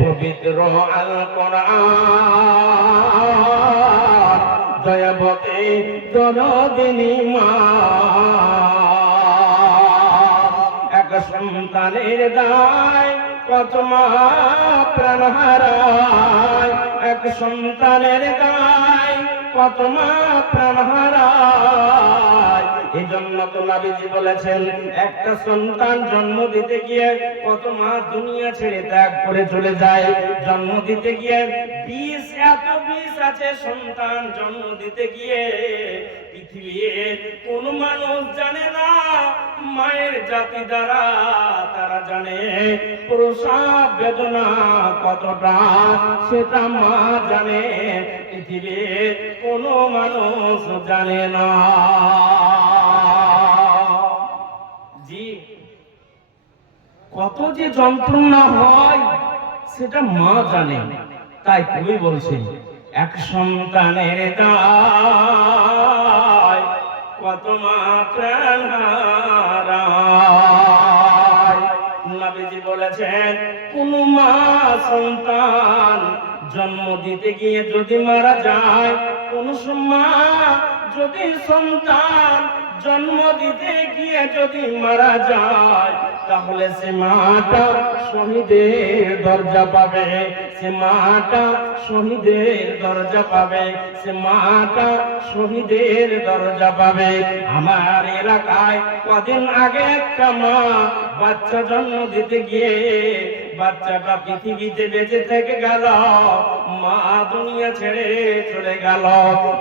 পবিত্র আল কোরআন। দয়াবতী দরদিনী মা, এক সন্তানের দায় কত মা প্রাণ হারায়, এক সন্তানের দায় কত মা প্রাণ হারায়। এই জন্য তো নবীজি বলেছেন একটা সন্তান জন্ম দিতে গিয়ে কত মা দুনিয়া ছেড়ে ত্যাগ করে চলে যায়। জন্ম দিতে গিয়ে এত বিষ আছে সন্তান জন্ম দিতে গিয়ে পৃথিবীর কোন মানুষ জানে না। মায়ের জাতি দ্বারা তারা জানে প্রসব বেদনা কতটা, সেটা মা জানে, পৃথিবীর কোন মানুষ জানে না। জি, কত যে যন্ত্রণা হয় সেটা মা জানে। তাই কবি বলছেন এক সন্তানের দায় কত মা প্রাণ হারায়। নবীজি বলেছেন কোন মা সন্তান জন্ম দিতে গিয়ে যদি মারা যায়, কোন মা যদি সন্তান জন্ম দিতে গিয়ে যদি মারা যায়, তাহলে সে মাটা শহীদের দরজা পাবে, সে মাটা শহীদের দরজা পাবে, সে মাটা শহীদের দরজা পাবে। আমার এলাকায় কদিন আগে একটা মা বাচ্চা জন্ম দিতে গিয়ে বাচ্চাটা পৃথিবীতে বেঁচে থেকে গেল, মা দুনিয়া ছেড়ে চলে গেল।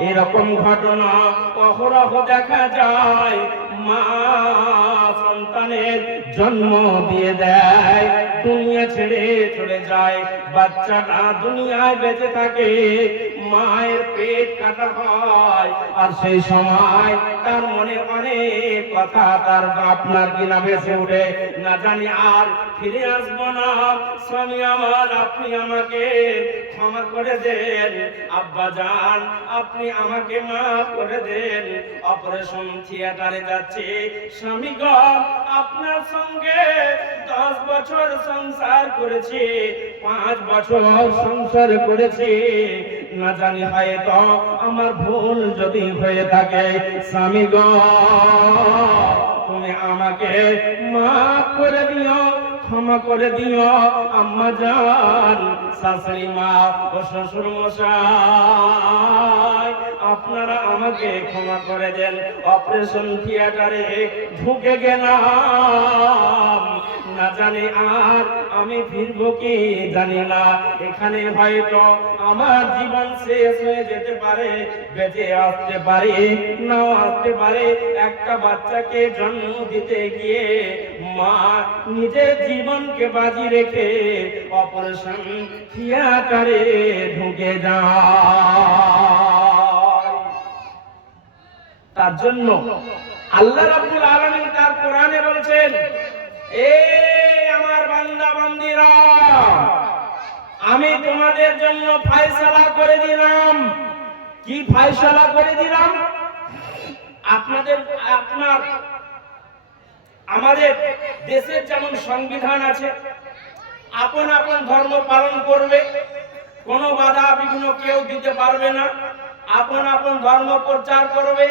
এরকম ঘটনা অহরহ দেখা যায়। মা সন্তানের জন্ম দিয়ে দেয়, দুনিয়া ছেড়ে চলে যায়, বাচ্চাটা দুনিয়ায় বেঁচে থাকে, মায়ের পেট কাটা হয়। আর সেই সময় তার মনে অনেক কথা তার আপনার কিনা ভেসে উঠে, না জানি আর ফিরে আসবো না। স্বামী আমার, আপনি আমাকে ক্ষমা করে দেন, আব্বা জান আপনি আমাকে মাফ করে দেন। অপারেশন থিয়েটারে যাচ্ছে, স্বামী গো আপনার সঙ্গে 10 বছর সংসার করেছি, 5 বছর সংসার করেছি, না জানি হয়তো আমার ভুল যদি হয়ে থাকে, স্বামী গো তুমি আমাকে মাফ করে দিও, ক্ষমা করে দিও। আম্মা জান, শাশুড়ি মা ও শ্বশুর মশাই আপনারা আমাকে ক্ষমা করে দেন। অপারেশন থিয়েটারে ঢুকে গেলাম, না জানি আর আমি ফিরবো কি জানি না। এখানে হয়তো আমার জীবন শেষ হয়ে যেতে পারে, বেঁচে আসতে পারে নাও আসতে পারে। একটা বাচ্চাকে জন্ম দিতে গিয়ে মা নিজের জীবনকে বাজি রেখে অপারেশন থিয়েটারে ঢুকে যায়। তার জন্য আল্লাহ রাব্বুল আলামিন তার কোরআনে বলেছেন, এ আমার বান্দা বান্দীরা, আমি তোমাদের জন্য ফয়সালা করে দিলাম। কি ফয়সালা করে দিলাম? আমাদের দেশের যেমন সংবিধান আছে, আপন আপন ধর্ম পালন করবে, কোনো বাধা বিঘ্ন কেউ দিতে পারবে না। আপন আপন ধর্ম প্রচার করবে,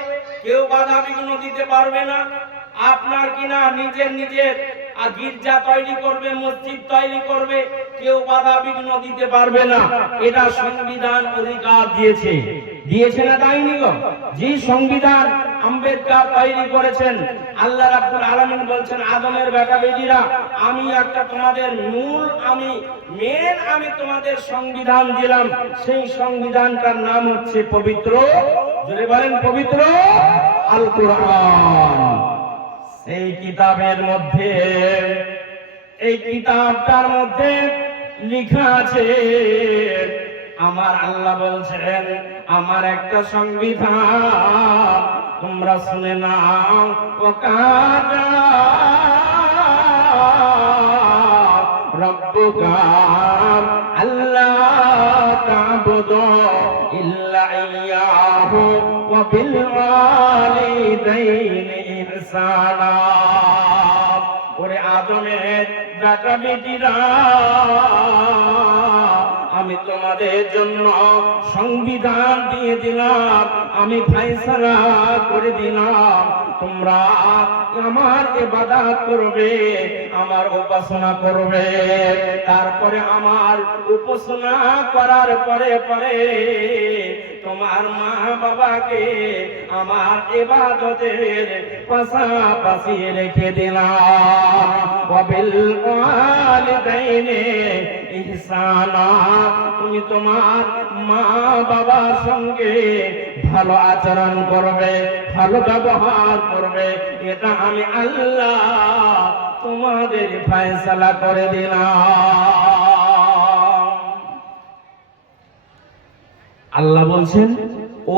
কেউ বাধা বিঘ্ন দিতে পারবে না। আপনার কিনা নিজের নিজের গির্জা তৈরি করবে, মসজিদ তৈরি করবে, কেউ বাধা বিঘ্ন দিতে পারবে না। এটা সংবিধান অধিকার দিয়েছে, দিয়েছে না তাইনি গো? যে সংবিধান আম্বেদকর তৈরি করেছেন, আল্লাহ রাব্বুল আলামিন বলছেন, আদমের বেটা বেটিরা, আমি একটা তোমাদের আমি তোমাদের সংবিধান দিলাম। সেই সংবিধানটার নাম হচ্ছে পবিত্র, জোরে বলেন পবিত্র আল কোরআন। এই কিতাবের মধ্যে, এই কিতাবটার মধ্যে লেখা আছে, আমার আল্লাহ বলছেন আমার একটা সংবিধান তোমরা শুনে নাও। ওয়াকাদা রাব্বুকা আল্লা তা'বুদু ইল্লা ইয়্যাহু ওয়া বিল ওয়ালিদাইনি ইহসানা। ওরে আদমের বেটা বেটিরা, আমি তোমাদের জন্য সংবিধান দিয়ে দিলাম, আমি ফয়সালা করে দিলাম, তোমরা আমার ইবাদত করবে, আমার উপাসনা করবে। তারপরে আমার উপাসনা করার পরে পরে তোমার মা বাবাকে আমার ইবাদতের পাশাপাশি রেখে দিলাম। ওয়াবিল ওয়ালিদাইনি ইহসানা, তুমি তোমার মা বাবার সঙ্গে ভালো আচরণ করবে, ভালো ব্যবহার করবে। এটা আমি আল্লাহ তোমাদের ফয়সালা করে দিলাম। আল্লাহ বলছেন,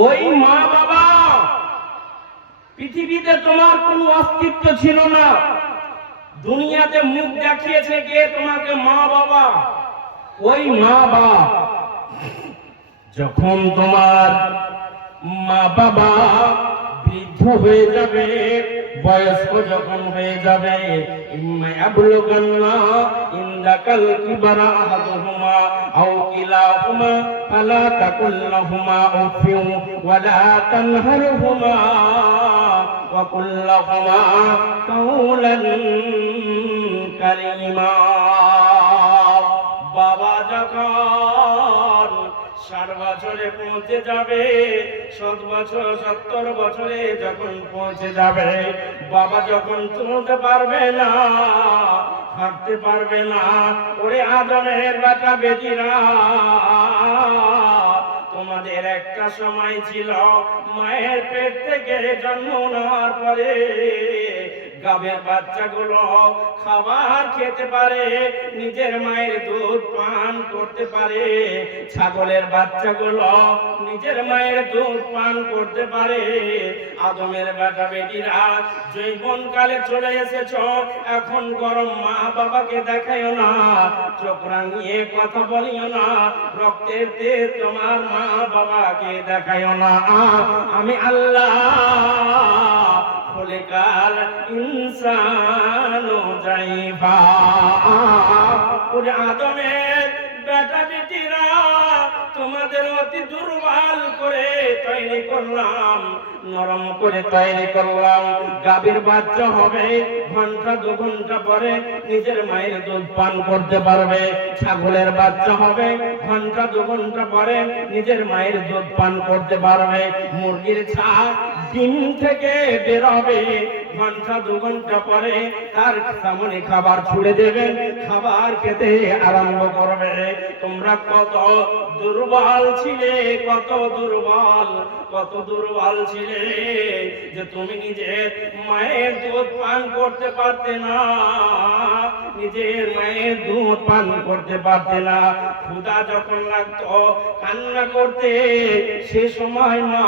ওই মা বাবা, পৃথিবীতে তোমার কোনো অস্তিত্ব ছিল না, দুনিয়াতে মুখ দেখিয়েছে কে? তোমাকে মা বাবা। ওই মা বাবা যখন তোমার মা বাবা বৃদ্ধ হয়ে যাবে, বয়স্ক যখন হয়ে যাবে, ইম্মা ইয়াবলুগান্না ইনদাকাল কিবারা আহাদুহুমা আও কিলাহুমা ফালা তাকুল লাহুমা উফিন ওয়ালা তানহারহুমা ওয়া কুল লাহুমা কাওলান কারীমা। বাবা যখন 60 বছরে পৌঁছে যাবে, 70 বছর 70 বছরে যখন পৌঁছে যাবে, বাবা যখন চলতে পারবে না, হাঁটতে পারবে না, ওরে আদমের বেটা বেটিরা, তোমাদের একটা সময় ছিল মায়ের পেট থেকে জন্ম নেওয়ার পরে গাভীর বাচ্চাগুলো খাবার খেতে পারে, নিজের মায়ের দুধ পান করতে পারে, ছাগলের বাচ্চাগুলো নিজের মায়ের দুধ পান করতে পারে। আদমের বেটা বেটিরা যৌবনকালে চলে এসেছ, এখন গরম মা বাবাকে দেখাইও না, চোখ রাঙিয়ে কথা বলিও না, রক্তের তেজ তোমার মা বাবাকে দেখাইও না। আমি আল্লাহ খোলেকাল ইনসানো যাইবা। ওরে আদমের বেটা বেটিরা, তোমাদের অতি দুর্বল করে তৈরি করলাম, নরম করে তৈরি করলাম। গাভীর বাচ্চা হবে, ঘন্টা 2 ঘন্টা পরে নিজের মায়ের দুধ পান করতে পারবে। ছাগলের বাচ্চা হবে, ঘন্টা 2 ঘন্টা পরে নিজের মায়ের দুধ পান করতে পারবে। মুরগির ছাগ ডিম থেকে বের হবে, ঘন্টা 2 ঘন্টা পরে তার সামনে খাবার ছুড়ে দেবেন, খাবার খেতে আরম্ভ করবে। তোমরা কত দুর্বল ছিলে, কত দুর্বল, কত দুর্বল ছিলে যে তুমি নিজের মায়ের দুধ পান করতে পারতে না, নিজের মায়ের দুধ পান করতে পারতে না। ক্ষুধা যখন লাগতো কান্না করতে, সে সময় মা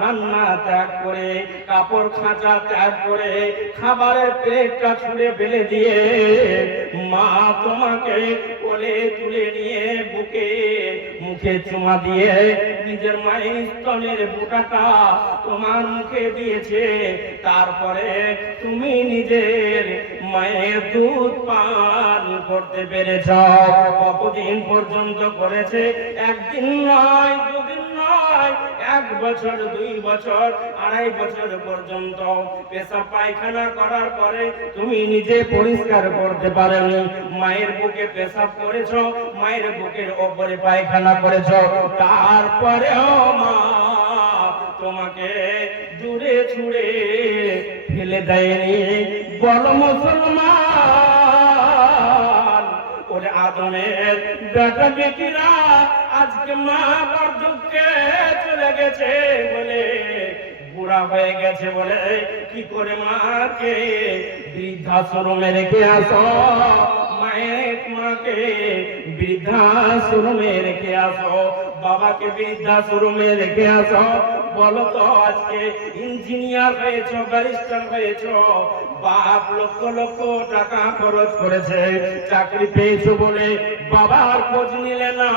রান্না ত্যাগ করে, কাপড় খাঁচা ত্যাগ করে, খাবারের প্লেটটা ছুঁড়ে ফেলে দিয়ে মা তোমাকে কোলে তুলে নিয়ে বুকে মুখে চুমা দিয়ে নিজের মায়ের স্তনের বুটাটা তোমার মুখে দিয়েছে। তারপরে তুমি নিজের মায়ের দুধ পান করতে পেরেছ। কতদিন পর্যন্ত করেছে? একদিন নয়, 2 দিন নয়, 1 বছর, 2 বছর, 2.5 বছর পর্যন্ত। পেশাব পায়খানা করার পরে তুমি নিজে পরিষ্কার করতে পারোনি, মায়ের বুকে পেশাব করেছ, মায়ের বুকের ওপরে পায়খানা করেছ, তারপরেও মা তোমাকে দূরে ছুড়ে ফেলে দেয়নি। বলো মুসলমান, ওরে আদমের বেটা বেটিরা, আজকে মা বড় দুঃখে চলে গেছে বলে, বুড়া হয়ে গেছে বলে, কি করে মাকে বৃদ্ধাশ্রমে রেখে আসো, মাকে বৃদ্ধাশ্রমে রেখে আসো, বাবাকে বৃদ্ধাশ্রমে রেখে আসো। বলো তো, আজকে ইঞ্জিনিয়ার হয়েছ, ব্যারিস্টার হয়েছ, বাপ লক্ষ লক্ষ টাকা খরচ করেছে, চাকরি পেয়েছো বলে বাবার খোঁজ নিলে না,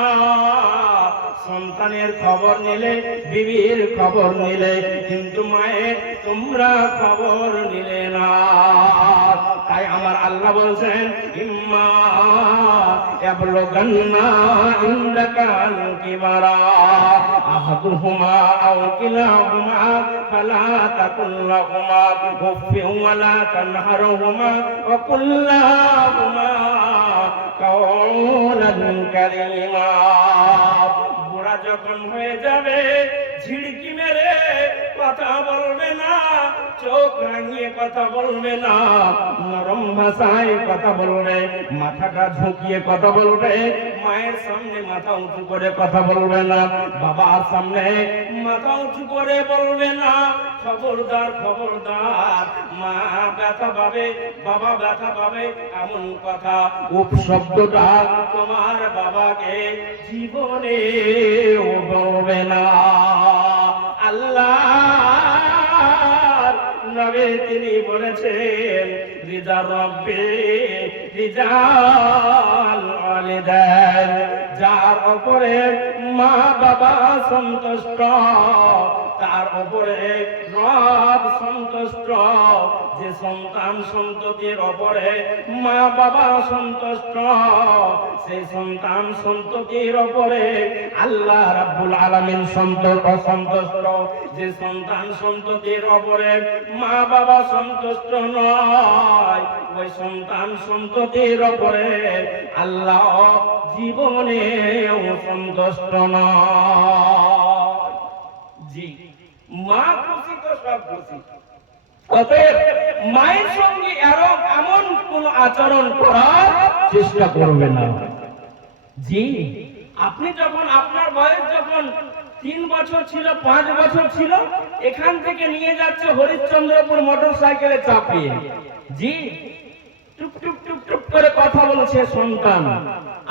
সন্তানের খবর নিলে, বিবির খবর নিলে, কিন্তু মায়ের তোমরা খবর নিলে না। তাই আমার আল্লাহ বলছেন, ইম্মা ইয়াবলুগান্না ইনদাকাল কিবারা আহাদুহুমা আও কিলাহুমা ফালা তাকুল লাহুমা উফফিন ওয়ালা তানহারহুমা ওয়া কুল লাহুমা কাওলান কারীমা। বুড়া যখন হয়ে যাবে, ঝিড়কি মেরে কথা বলবে না, চোখ রাঙিয়ে কথা বলবে না, নরম ভাষায় কথা বলবে, মাথাটা ঝুঁকিয়ে কথা বলবে, মায়ের সামনে মাথা উঁচু করে কথা বলবে না, বাবার সামনে মাথা উঁচু করে বলবে না। খবরদার, খবরদার, মা ব্যথা পাবে, বাবা ব্যথা পাবে, এমন কথা উপশব্দটা তোমার বাবাকে জীবনে বলবে না। আল্লাহ নবী তিনি বলেছেন, রিজা রব্বি রিজাল ওয়ালিদান, যার উপরে মা বাবা সন্তুষ্ট তার উপরে রব সন্তুষ্ট। যে সন্তান সন্ততির উপরে মা বাবা সন্তুষ্ট, সেই সন্তান সন্ততির উপরে আল্লাহ রাব্বুল আলামিন সন্তুষ্ট। যে সন্তান সন্ততির উপরে মা বাবা সন্তুষ্ট নয়, ওই সন্তান সন্ততির উপরে আল্লাহ জীবনেও সন্তুষ্ট নয়। জি, মা খুশি তো সব খুশি। অতএব মায়ের সঙ্গে এমন কোন আচরণ করার চেষ্টা করবে না। জি, আপনি যখন আপনার বয়স যখন 3 বছর ছিল, 5 বছর ছিল, এখান থেকে নিয়ে যাচ্ছে হরিশ্চন্দ্রপুর মোটরসাইকেলে চাপিয়ে। জি, টুক টুক টুক টুক করে কথা বলছে সন্তান,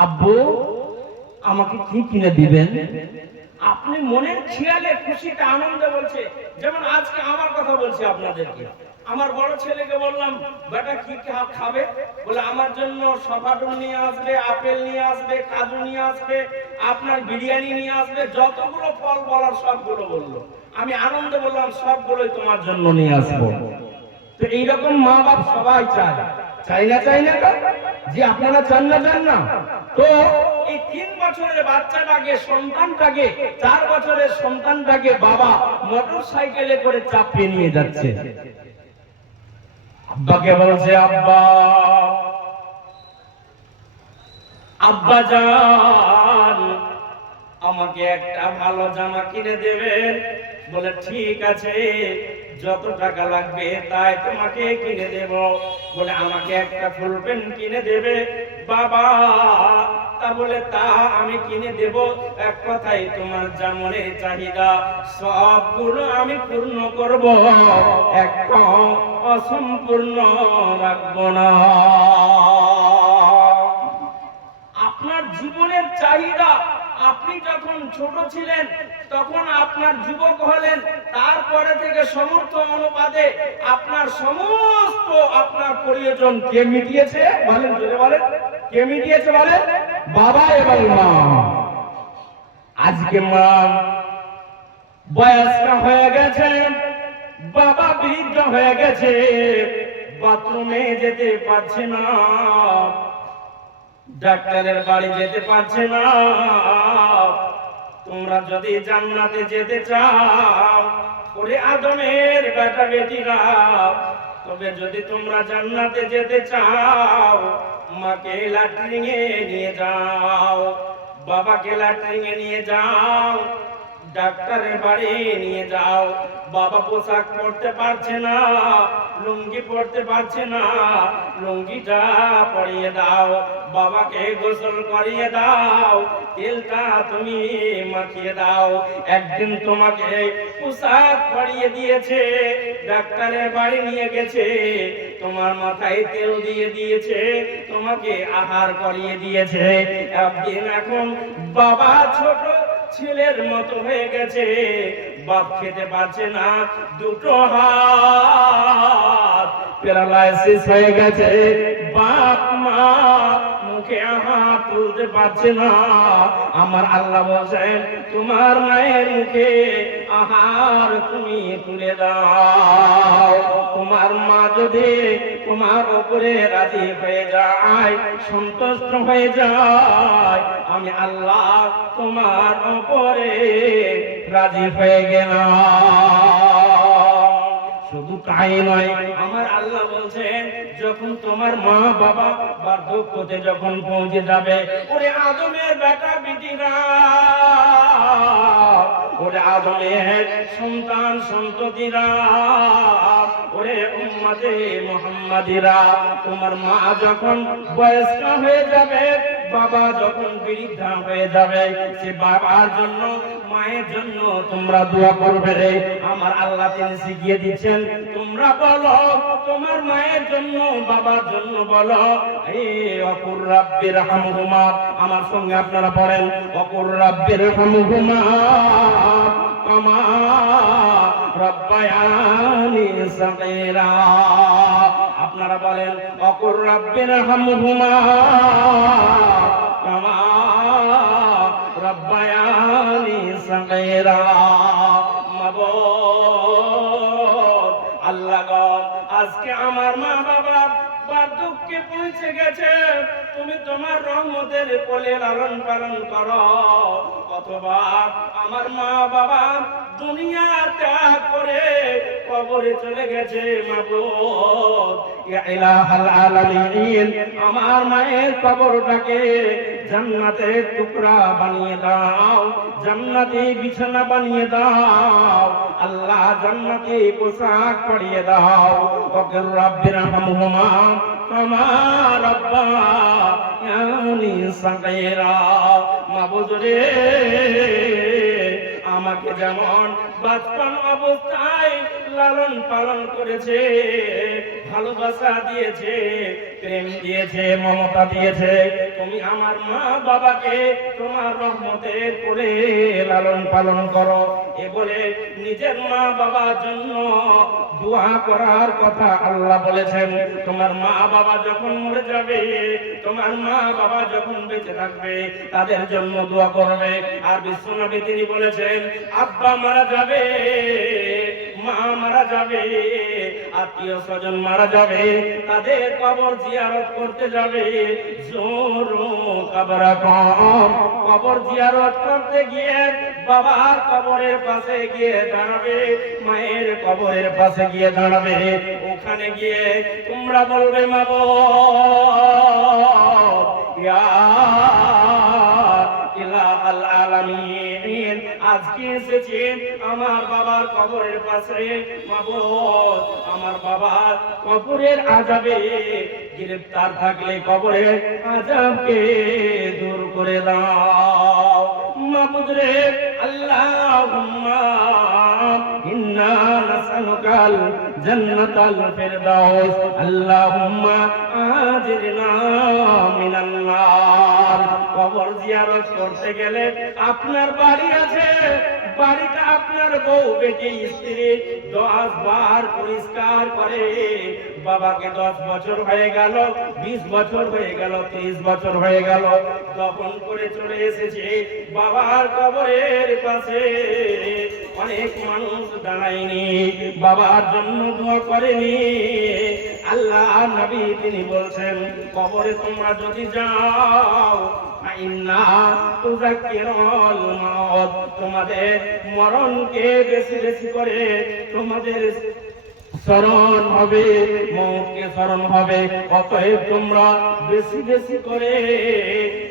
আব্বু আমাকে কি কিনে দিবেন? আপনি মনের খেয়ালে খুশিতে আনন্দে বলছে। যেমন আজকে আমার কথা বলছি আপনাদেরকে, আমার বড় ছেলেকে বললাম, বেটা কি খাবে? বলে আমার জন্য সফাটুন নিয়ে আসবে, আপেল নিয়ে আসবে, কাজু নিয়ে আসবে, আপনার বিরিয়ানি নিয়ে আসবে, যতগুলো ফল বলার সবগুলো বললো। আমি আনন্দে বললাম সবগুলোই তোমার জন্য নিয়ে আসবো। তো এইরকম মা বাপ সবাই চায়, চাই না যে আপনারা চান না? তো এই 3 বছরের বাচ্চাটাকে, সন্তানটাকে, 4 বছরের সন্তানটাকে বাবা মোটরসাইকেলে করে চাপিয়ে নিয়ে যাচ্ছে। আব্বাকে বলছে, আব্বা জান আমাকে একটা ভালো জামা কিনে দেবেন? বলে ঠিক আছে, যত টাকা লাগবে তাই তোমাকে কিনে দেব। বলে আমাকে একটা ফুল পেন কিনে দেবে? বাবা তা বলে তা আমি কিনে দেব, এক কথাই তোমার যা মনের চাহিদা সবগুলো আমি পূর্ণ করব, একটা অসম্পূর্ণ রাখবো না। আপনার জীবনের চাহিদা আপনি যখন ছোট ছিলেন তখন আপনার যুবক হলেন, তারপরে থেকে সমর্থ অনুপাতে আপনার সমস্ত আপনার প্রয়োজন কে মিটিয়েছে? বলেন, জোরে বলেন, কে মিটিয়েছে? বলেন, বাবা এবং মা। আজকে মা বয়স্ক হয়ে গেছে, বাবা বৃদ্ধ হয়ে গেছে, বাথরুমে যেতে পারছে না, ডাক্তারের বাড়ি যেতে পারছে না। তোমরা যদি জান্নাতে যেতে চাও, ওরে আদমের বেটা বেটিরা, তবে যদি তোমরা জান্নাতে যেতে চাও, মাকে ল্যাট্রিনে নিয়ে যাও, বাবাকে ল্যাট্রিনে নিয়ে যাও, ডাক্তারের বাড়ি নিয়ে যাও। বাবা পোশাক পরতে পারছে না, লুঙ্গি পরতে পারছে না, লুঙ্গিটা পরিয়ে দাও, বাবাকে গোসল করিয়ে দাও, তেলটা তুমি মাখিয়ে দাও। একদিন তোমাকে পোশাক পরিয়ে দিয়েছে, ডাক্তারের বাড়ি নিয়ে গেছে, তোমার মাথায় তেল দিয়ে দিয়েছে, তোমাকে আহার করিয়ে দিয়েছে। একদিন এখন বাবা ছোট ছেলের মতো হয়ে গেছে, বাপ খেতে পারছে না, দুটো হাত প্যারালাইসিস হয়ে গেছে, বাপ মা মুখে হাত তুলতে পারছে না। আমার আল্লাহ বলেন, তোমার মায়ের মুখে আহার তুমি তুলে দাও। তোমার মা যদি তোমার উপরে রাজি হয়ে যায়, সন্তুষ্ট হয়ে যায়, আমি আল্লাহ তোমার উপরে রাজি হয়ে গেলাম। শুধু তাই নয়, আমার আল্লাহ বলছেন, যখন তোমার মা বাবা বার্ধক্যতে যখন পৌঁছে যাবে, ওরে আদমের বেটা বেটিরা, ওরে আদমের সন্তান সন্ততিরা, ওরে উম্মতে মুহাম্মাদিরা, তোমার মা যখন বয়স্ক হয়ে যাবে, বাবা যখন বৃদ্ধা হয়ে যাবে, সে বাবার জন্য মায়ের জন্য তোমরা দোয়া করবে। আমার আল্লাহ তিনি শিখিয়ে দিচ্ছেন, তোমরা বলো তোমার মায়ের জন্য বাবার জন্য বলো, হে অকুর রাব্বির হামহুমা। আমার সঙ্গে আপনারা পড়েন, অকুর রাব্বির হামহুমা কামা রাব্বায়ানি সাগীরা। আপনারা বলেন, অকুর রাব্বির হামহুমা কামা রাব্বায়ানি সাগীরা। মাবুদ আল্লাহ গো, আজকে আমার মা বাবা বার্ধক্যে পৌঁছে গেছে, তুমি তোমার রহমতের কোলে লালন পালন করো, অথবা আমার মা বাবা দুনিয়া ত্যাগ করে কবরে চলে গেছে, মাবুদ ইয়া ইলাহাল আলামিন, আমার মায়ের কবরটাকে জান্নাতের টুকরা বানিয়ে দাও, জান্নাতি বিছানা বানিয়ে দাও, আল্লাহ জান্নাতি পোশাক পরিয়ে দাও। ওয়াকির রাব্বিরহামহুমা কামা রাব্বায়ানি সাগীরা। মাবুদ রে, আমাকে যেমন বাচপন অবস্থায় লালন পালন করেছে, ভালোবাসা দিয়েছে, প্রেম দিয়েছে, মমতা দিয়েছে, তুমি আমার মা বাবাকে তোমার রহমতের করে লালন পালন করো। এ বলে নিজের মা বাবার জন্য দোয়া করার কথা আল্লাহ বলেছেন। তোমার মা বাবা যখন মরে যাবে, তোমার মা বাবা যখন বেঁচে থাকবে, তাদের জন্য দোয়া করবে। আর বিশ্বনবী তিনি বলেছেন, আব্বা মারা যাবে, মা মারা যাবে, আত্মীয় স্বজন মারা যাবে, তাদের কবর জিয়ারত করতে যাবে। জোরো কবরা কম, কবর জিয়ারত করতে গিয়ে বাবার কবরের পাশে গিয়ে দাঁড়াবে, মায়ের কবরের পাশে গিয়ে দাঁড়াবে। ওখানে গিয়ে তোমরা বলবে, মাবুদ ইয়া ইলাহাল আলামিন, আজকে এসেছি আমার বাবার কবরের পাশে, মাবুদ আমার বাবার কবরের আযাবে গ্রেফতার থাকলে কবরের আযাবকে দূর করে দাও। মাবুদ রে, আল্লাহুম্মা ইন্না নাসআলুকাল জান্নাতাল ফিরদাউস, আল্লাহুম্মা আজিরনা মিনান নার। কবর জিয়ারত করতে গেলে আপনার বাড়ি আছে, বাড়িটা আপনার বউ বেটি স্ত্রী 10 বার পরিষ্কার করে। বাবাকে 10 বছর হয়ে গেল, 20 বছর হয়ে গেল, 30 বছর হয়ে গেল, দফন করে চলে এসেছে বাবার কবরের পাশে। অনেক মানুষ দাঁড়ায়নি, বাবার জন্য দোয়া করেনি। আল্লাহ নবী তিনি বলছেন, কবরে তোমরা যদি যাও, তোমাদের মরণকে বেশি বেশি করে তোমাদের স্মরণ হবে, মৌতকে স্মরণ হবে। অতএব তোমরা বেশি বেশি করে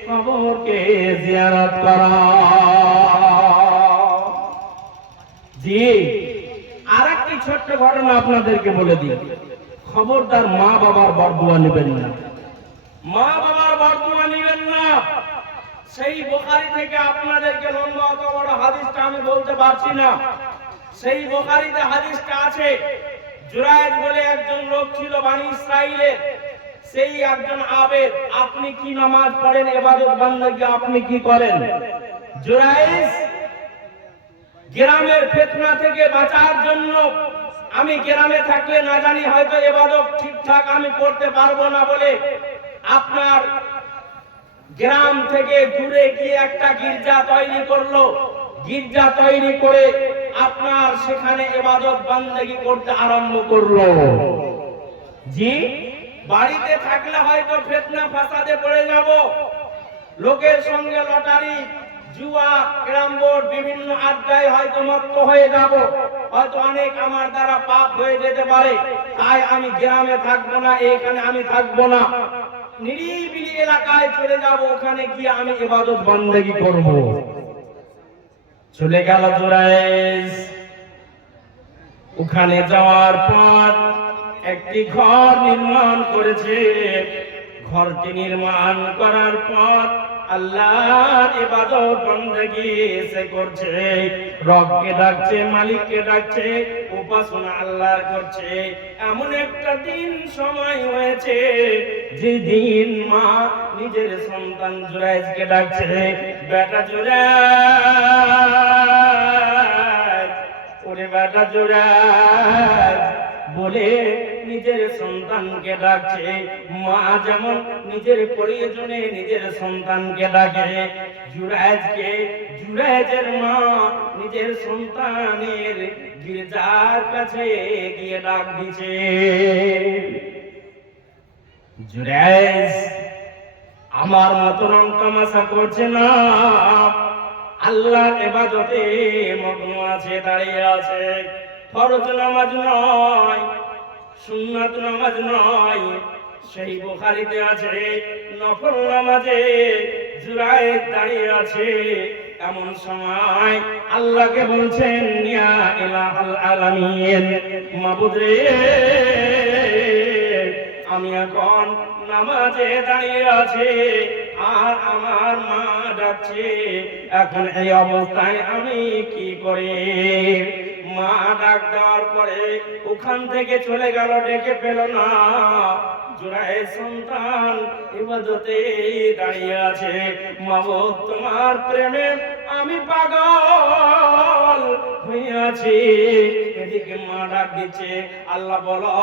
কবরকে জিয়ারত করো। জি, আরেকটি ছোট্ট ঘটনা আপনাদেরকে বলে দিই। খবরদার মা বাবার বরদোয়া নেবেন না, মা বাবার বরদোয়া নেবেন না। সেই বুখারী থেকে আপনাদেরকে লম্বা অত বড় হাদিসটা আমি বলতে পারছি না। সেই বুখারীতে হাদিসটা আছে, জুরাইজ বলে একজন লোক ছিল বনি ইসরাইলের, সেই একজন আবেদ। আপনি কি নামাজ পড়েন, ইবাদত বندگی আপনি কি করেন? জুরাইজ গ্রামের ফিতনা থেকে বাঁচার জন্য, আমি গ্রামে থাকলে না জানি হয়তো ইবাদত ঠিকঠাক আমি করতে পারবো না বলে, আপনার গ্রাম থেকে দূরে গিয়ে একটা গির্জা তৈরি করলো। গির্জা তৈরি করে আপনার সেখানে ইবাদত বندگی করতে আরম্ভ করলো। জি, বাড়িতে থাকলে হয়তো ফিতনা ফাসাদে পড়ে যাব, লোকের সঙ্গে লটারি জুয়া ক্যারাম বোর্ড বিভিন্ন আড্ডায় হয়তো মত্ত হয়ে যাব, হয়তো অনেক আমার দ্বারা পাপ হয়ে যেতে পারে। তাই আমি গ্রামে থাকবো না, এখানে আমি থাকবো না, নিরিবিলি এলাকায় চলে যাব, ওখানে গিয়ে আমি ইবাদত বندگی করব। চলে গেল জুরাইজ। ওখানে যাওয়ার পর একটি ঘর নির্মাণ করেছে। ঘরটি নির্মাণ করার পর আল্লাহর ইবাদত বندگی সে করছে, রবকে ডাকছে, মালিককে ডাকছে, উপাসনা আল্লাহর করছে। এমন একটা দিন সময় হয়েছে যে দিন মা নিজের সন্তান জুরাইজকে ডাকছে, বেটা জুরাইজ, ওরে বেটা জুরাইজ বলে নিজের সন্তানকে ডাকছে। মা যেমন নিজের প্রয়োজনে নিজের সন্তানকে ডাকে, জুরাইজকে জুরাইজের মা নিজের সন্তানের গির্জার কাছে গিয়ে ডাক দিছে। জুরাইজ আমার মতো রং তামাশা করছে না, আল্লাহর ইবাদতে মগ্ন আছে, দাঁড়িয়ে আছে। ফরজ নামাজ নয়, সুন্নাত নামাজ নয়। সেই বুখারীতে আছে নফল নামাজে জুরায়েদ দাঁড়িয়ে আছে। এমন সময় আল্লাহকে বলছেন, ইয়া ইলাহাল আলামিন, মাবুদ রে, আমি এখন নামাজে দাঁড়িয়ে আছি আর আমার মা ডাকছে, এখন এই অবস্থায় আমি কি করি? মা ডাক দেওয়ার পরে ওখান থেকে চলে গেল, ডেকে পেল না। জুরায়েদ সন্তান ইবাদতে দাঁড়িয়ে আছে। মাবুদ, তোমার প্রেমে আমি পাগল হয়ে আছি। এদিকে মা ডাক দিচ্ছে, আল্লাহ বলো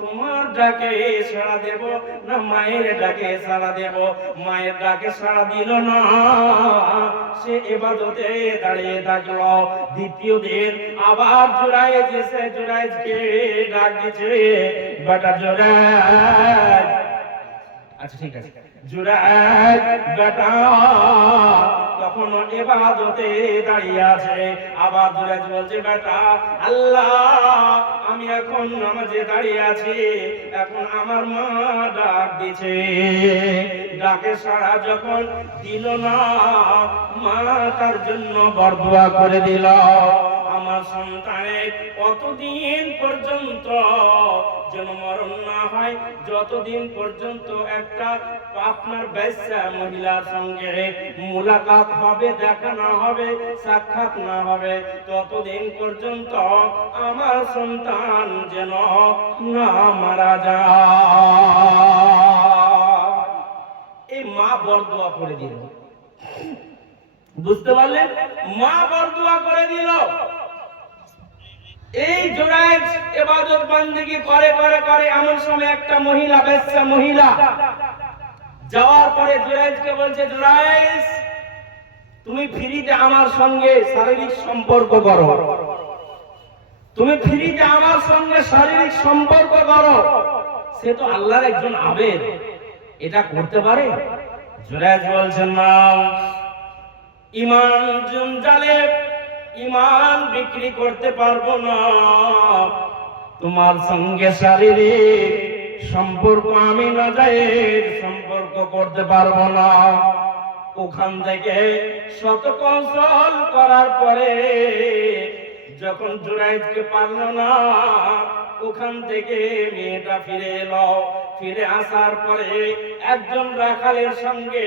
তোমার ডাকে সাড়া দেব না মায়ের ডাকে সাড়া দেব? মায়ের ডাকে সাড়া দিল না, সে ইবাদতে দাঁড়িয়ে থাকলো। দ্বিতীয় দিন আবার জুরায়েদকে ডাক দিচ্ছে, বেটা জুরায়েদ। আচ্ছা ঠিক আছে, জুরায়েদ বেটা তখন ইবাদতে দাঁড়িয়ে আছে। আবার জুরায়েদ বলছে, বেটা আল্লাহ, আমি এখন নামাজে দাঁড়িয়ে আছি, এখন আমার মা ডাক দিছে। ডাকে সাড়া যখন দিল না, মা তার জন্য বরদোয়া করে দিল, আমার সন্তানের কতদিন পর্যন্ত যেন মরণ না হয়, যতদিন পর্যন্ত একটা আপনার বেশ্যা মহিলার সঙ্গে মুলাকাত হবে, দেখা না হবে, সাক্ষাৎ না হবে, ততদিন পর্যন্ত আমার সন্তান যেন না মারা যায়। এই মা বরদোয়া করে দিল, বুঝতে পারলেন? মা বরদোয়া করে দিল। এই জুরায়েদ ইবাদত বندگی করে করে করে এমন সময় একটা মহিলা, বেশ্যা মহিলা যাওয়ার পরে জুরায়েদকে বলছে, জুরায়েদ তুমি ফ্রিতে আমার সঙ্গে শারীরিক সম্পর্ক করো, তুমি ফ্রিতে আমার সঙ্গে শারীরিক সম্পর্ক করো। সে তো আল্লাহর একজন আবেদ, এটা করতে পারে? জুরায়েদ বলছেন, না, ঈমান জঞ্জালে ঈমান বিক্রি করতে পারবো না, তোমার সঙ্গে শারীরিক সম্পর্ক আমি নাজায়েজ সম্পর্ক করতে পারবো না। ওখান থেকে শত কৌশল করার পরে যখন জুরায়েদকে পারল না, ওখান থেকে মেয়েটা ফিরে এলো। ফিরে আসার পরে একজন রাখালের সঙ্গে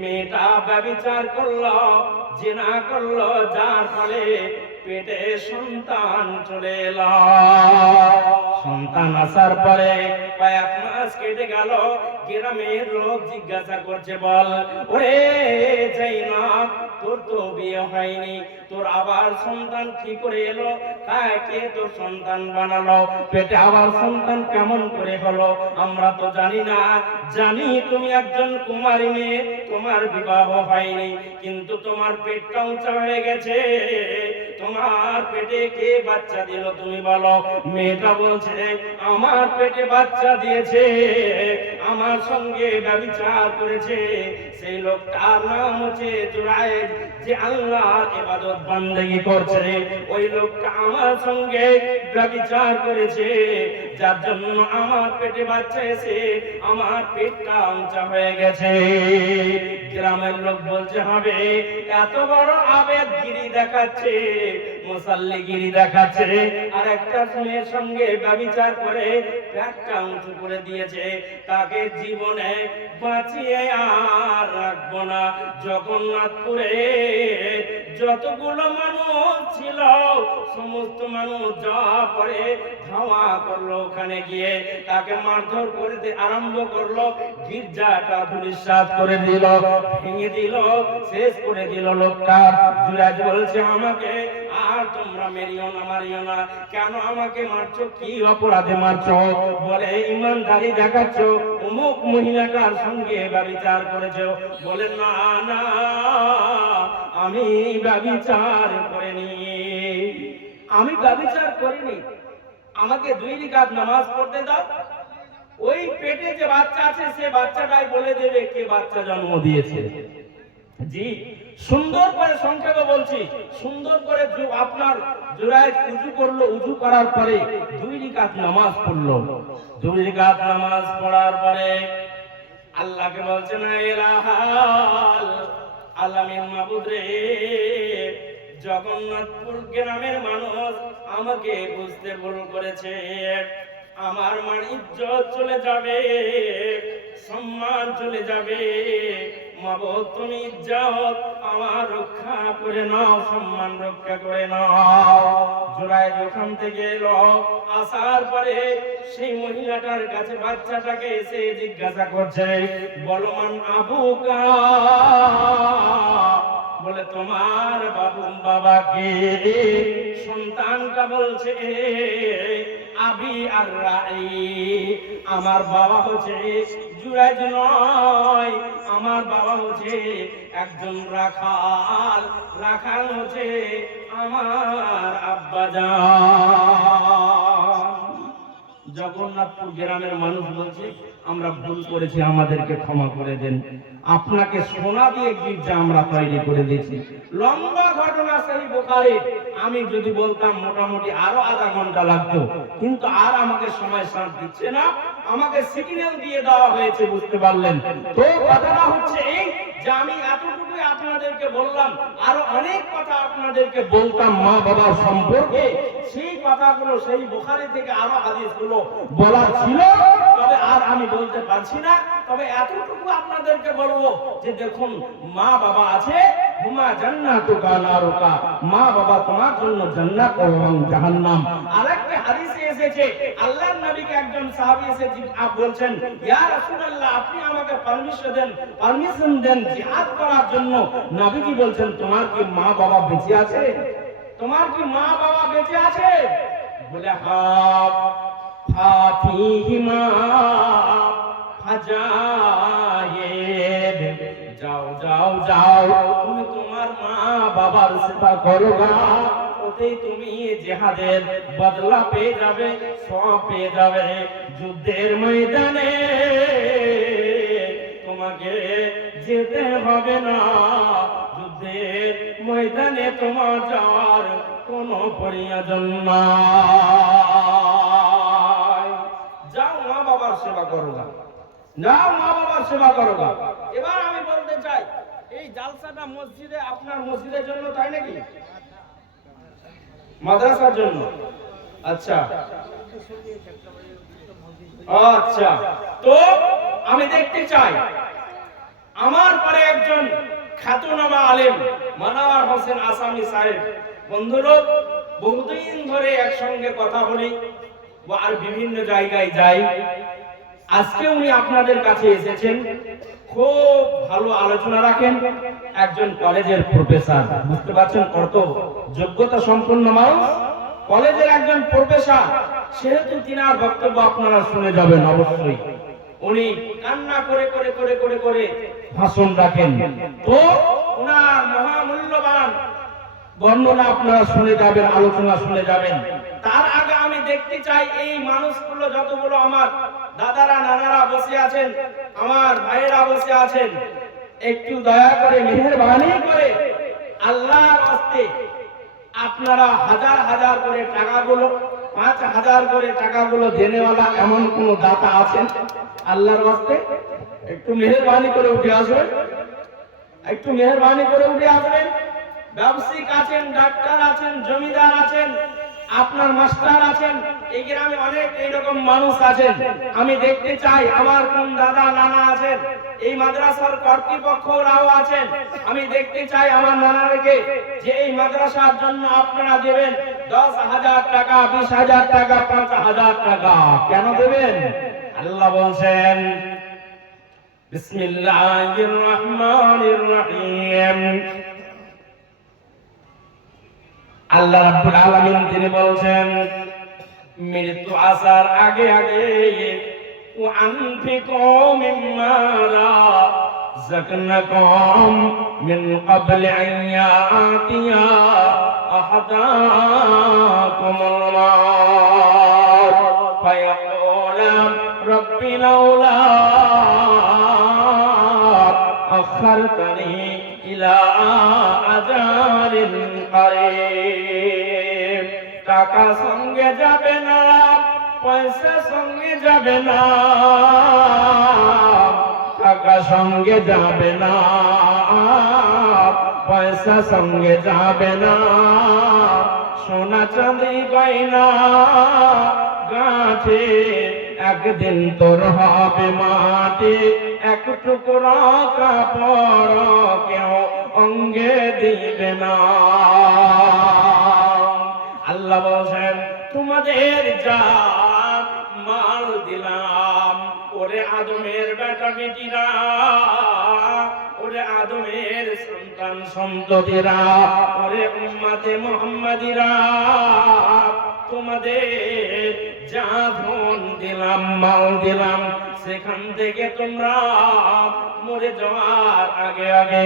মেয়েটা ব্যভিচার করলো, জিনা করলো, যার ফলে পেটে সন্তান চলে এলো। সন্তান আসার পরে কয়েক মাস কেটে গেল। গ্রামের লোক জিজ্ঞাসা করছে, বল ওরে জাইনাব, তোর তো বিয়ে হয়নি, তোর আবার সন্তান কি করে এলো? কাকে তোর সন্তান বানালো? পেটে আবার সন্তান কেমন করে হলো? আমরা তো জানি না। জানি তুমি একজন কুমারী মেয়ে, তোমার বিবাহ হয়নি, কিন্তু তোমার পেটটা উঁচা হয়ে গেছে। তোমার পেটে কে বাচ্চা দিল তুমি বলো? মেয়েটা বলছে, আমার পেটে বাচ্চা দিয়েছে, আমার সঙ্গে ব্যভিচার করেছে সেই লোকটার নাম হচ্ছে জুরায়েদ, যে আল্লাহর ইবাদত বندگی করছে। ওই লোকটা আমার সঙ্গে ব্যভিচার করেছে, যার জন্য আমার পেটে বাচ্চা এসে আমার পেটটা উঁচা হয়ে গেছে। গ্রামের লোক বলছে, হবে এত বড় আবেদগিরি দেখাচ্ছে, মুসাল্লিগিরি দেখাচ্ছে, আর একটা মেয়ের সঙ্গে ব্যভিচার করে পেটটা উঁচু করে দিয়েছে, তাকে জীবনে বাঁচিয়ে আর রাখবো না। জগন্নাথপুরে যতগুলো মানুষ ছিল সমস্ত মানুষ যা করে ধাওয়া করলো, ওখানে গিয়ে তাকে মারধর করে আরম্ভ করলো, গির্জাটা ধূলিসাৎ করে দিল, ভেঙে দিল, শেষ করে দিল লোকটা। জুরায়েদ বলছে, আমাকে আর তোমরা মেরিও না, মারিও না। কেন আমাকে মারছো? কি অপরাধে মারছো? বলে, ইমানদারি দেখাচ্ছ, অমুক মহিলাটার সঙ্গে ব্যভিচার করেছো। বলে, না না, আমি ব্যভিচার করিনি, আমি ব্যভিচার করিনি, আমাকে 2 রাকাত নামাজ পড়তে দাও, ওই পেটে যে বাচ্চা আছে সে বাচ্চাটাই বলে দেবে কে বাচ্চা জন্ম দিয়েছে। জি, সুন্দর করে সংক্ষেপে বলছি, সুন্দর করে আপনার জোড়ায় উজু করলো, উজু করার পরে 2 রাকাত নামাজ পড়লো। 2 রাকাত নামাজ পড়ার পরে আল্লাহকে বলছে, না ইলাহাল আলামিন মাবুদ রে, জগন্নাথপুর গ্রামের মানুষ আমাকে বুঝতে ভুল করেছে, আমার মান ইজ্জত চলে যাবে, সম্মান চলে যাবে। মাবুদ তুমি ইজ্জত আমার রক্ষা করে নাও, সম্মান রক্ষা করে নাও। জোড়ায় যখন থেকে এলো, আসার পরে সেই মহিলাটার কাছে বাচ্চাটাকে এসে জিজ্ঞাসা করছে, বলো মান আবুকা, বলে তোমার বাবাকে। সন্তানটা বলছে, আবি আর রাই, আমার বাবা হচ্ছে জুরাইজ নয়, আমার বাবা হচ্ছে একজন রাখাল, রাখাল হচ্ছে আমার আব্বাজান। জগন্নাথপুর গ্রামের মানুষ বলছে, আমরা ভুল করেছি, আমাদেরকে ক্ষমা করে দেন, আপনাকে সোনা দিয়ে গির্জা আমরা তৈরি করে দিয়েছি। লম্বা ঘটনা সেই বুখারী, আমি যদি বলতাম মোটামুটি আরো আধা ঘন্টা লাগতো, কিন্তু আর আমাকে সময় সাথ দিচ্ছে না, আমাকে সিগন্যাল দিয়ে দেওয়া হয়েছে, বুঝতে পারলেন তো? কথাটা হচ্ছে এই যে আমি এতটুকুই আপনাদেরকে বললাম, আরো অনেক কথা আপনাদেরকে বলতাম মা বাবার সম্পর্কে, সেই কথাগুলো সেই বুখারী থেকে আরো হাদিসগুলো বলা ছিল, তবে আর আমি বলতে পারছি না। তবে এতটুকু আপনাদেরকে বলবো যে দেখুন, মা বাবা আছে, হুমা জান্নাতুকা নারুকা, মা বাবা তোমার জন্য জান্নাত এবং জাহান্নাম। আরেকটা হাদিসে এসেছে, আল্লাহর নবীকে একজন সাহাবী এসে বলছেন, ইয়া রাসূলুল্লাহ, আপনি আমাকে পারমিশন দেন জিহাদ করার জন্য। নবীজি বলছেন, তোমার কি মা বাবা বেঁচে আছে? তোমার কি মা বাবা বেঁচে আছে? বলে হ্যাঁ। ফাতিহিমা ফাজায়েদ, যাও যাও যাও, তুমি তোমার মা বাবার সেবা করো না, ওতেই তুমি জিহাদের বদলা পেয়ে যাবে, সওয়াব পেয়ে যাবে। যুদ্ধের ময়দানে তোমাকে যেতে হবে না, যুদ্ধের ময়দানে তোমার যাওয়ার কোনো প্রয়োজন নাই। যাও মা বাবার সেবা করো না, যাও মা বাবার সেবা করো না। এবার আমি বলতে চাই, এই জালসাটা মসজিদে, আপনার মসজিদের জন্য তাই নাকি? মাদ্রাসার জন্য? আচ্ছা আচ্ছা, তো আমি দেখতে চাই আমার পরে একজন খ্যাতনামা আলেম মানওয়ার হোসেন আসামি সাহেব, বন্ধুরা বহুদিন ধরে একসঙ্গে কথা বলি আর বিভিন্ন জায়গায় যাই, আজকে উনি আপনাদের কাছে এসেছেন, খুব ভালো আলোচনা রাখেন, একজন কলেজের প্রফেসর, বুঝতে পারছেন কত যোগ্যতা সম্পন্ন মানুষ, কলেজের একজন প্রফেসর, সেহেতু তিনার বক্তব্য আপনারা শুনে যাবেন অবশ্যই। উনি কান্না করে করে করে করে করে ভাষণ রাখেন, তো ওনার মহামূল্যবান বর্ণনা আপনারা শুনে যাবেন, আলোচনা শুনে যাবেন। তার আগে আমি দেখতে চাই এই মানুষগুলো, যতগুলো আমার দাদারা নানারা বসে আছেন, আমার ভাইয়েরা বসে আছেন, একটু দয়া করে মেহেরবানি করে আল্লাহর রাস্তে আপনারা হাজার হাজার করে টাকাগুলো, 5,000 করে টাকাগুলো দেনেওয়ালা এমন কোন দাতা আছেন? আল্লাহর রাস্তে একটু মেহেরবানি করে উঠে আসবেন, একটু মেহেরবানি করে উঠে আসবেন। ব্যবসায়িক আছেন, ডাক্তার আছেন, জমিদার আছেন, আপনার মাস্টার আছেন, এই গ্রামে অনেক এইরকম মানুষ আছেন। আমি দেখতে চাই আমার কোন দাদা নানা আছেন, এই মাদ্রাসার কর্তৃপক্ষরাও আছেন, আমি দেখতে চাই আমার নানাকে যে এই মাদ্রাসার জন্য আপনারা দেবেন 10,000 টাকা, 20,000 টাকা, 5,000 টাকা। কেন দেবেন? আল্লাহ বলছেন, বিসমিল্লাহির রহমানির রহিম, আল্লাহ রাব্বুল আলামিন তিনি বলছেন, মৃত্যু আসার আগে আগে ওয়ানফিকু মিম্মা রাযাকনাকুম মিন ক্বাবলি আন ইয়াতিয়া আহাদাকুমুল মাউত ফায়াকুলা রাব্বি লাউলা আখারতানি ইলা আজারিন কারীব। টাকা সঙ্গে যাবে না, পয়সা সঙ্গে যাবে না, টাকা সঙ্গে যাবে না, পয়সা সঙ্গে যাবে না, সোনা চাঁদি গয়না গাঁঠে একদিন তোর হবে মাটি, এক টুকরা কাপড় কেউ অঙ্গে দিবে না। আল্লাহ বলছেন তোমাদের যা মাল দিলাম, ওরে আদমের বেটা বেটিরা, ওরে আদমের সন্তান সন্ততিরা, ওরে উম্মতে মুহাম্মাদিরা, তোমাদের যা ধন দিলাম মাল দিলাম, সেখান থেকে তোমরা মরে যাওয়ার আগে আগে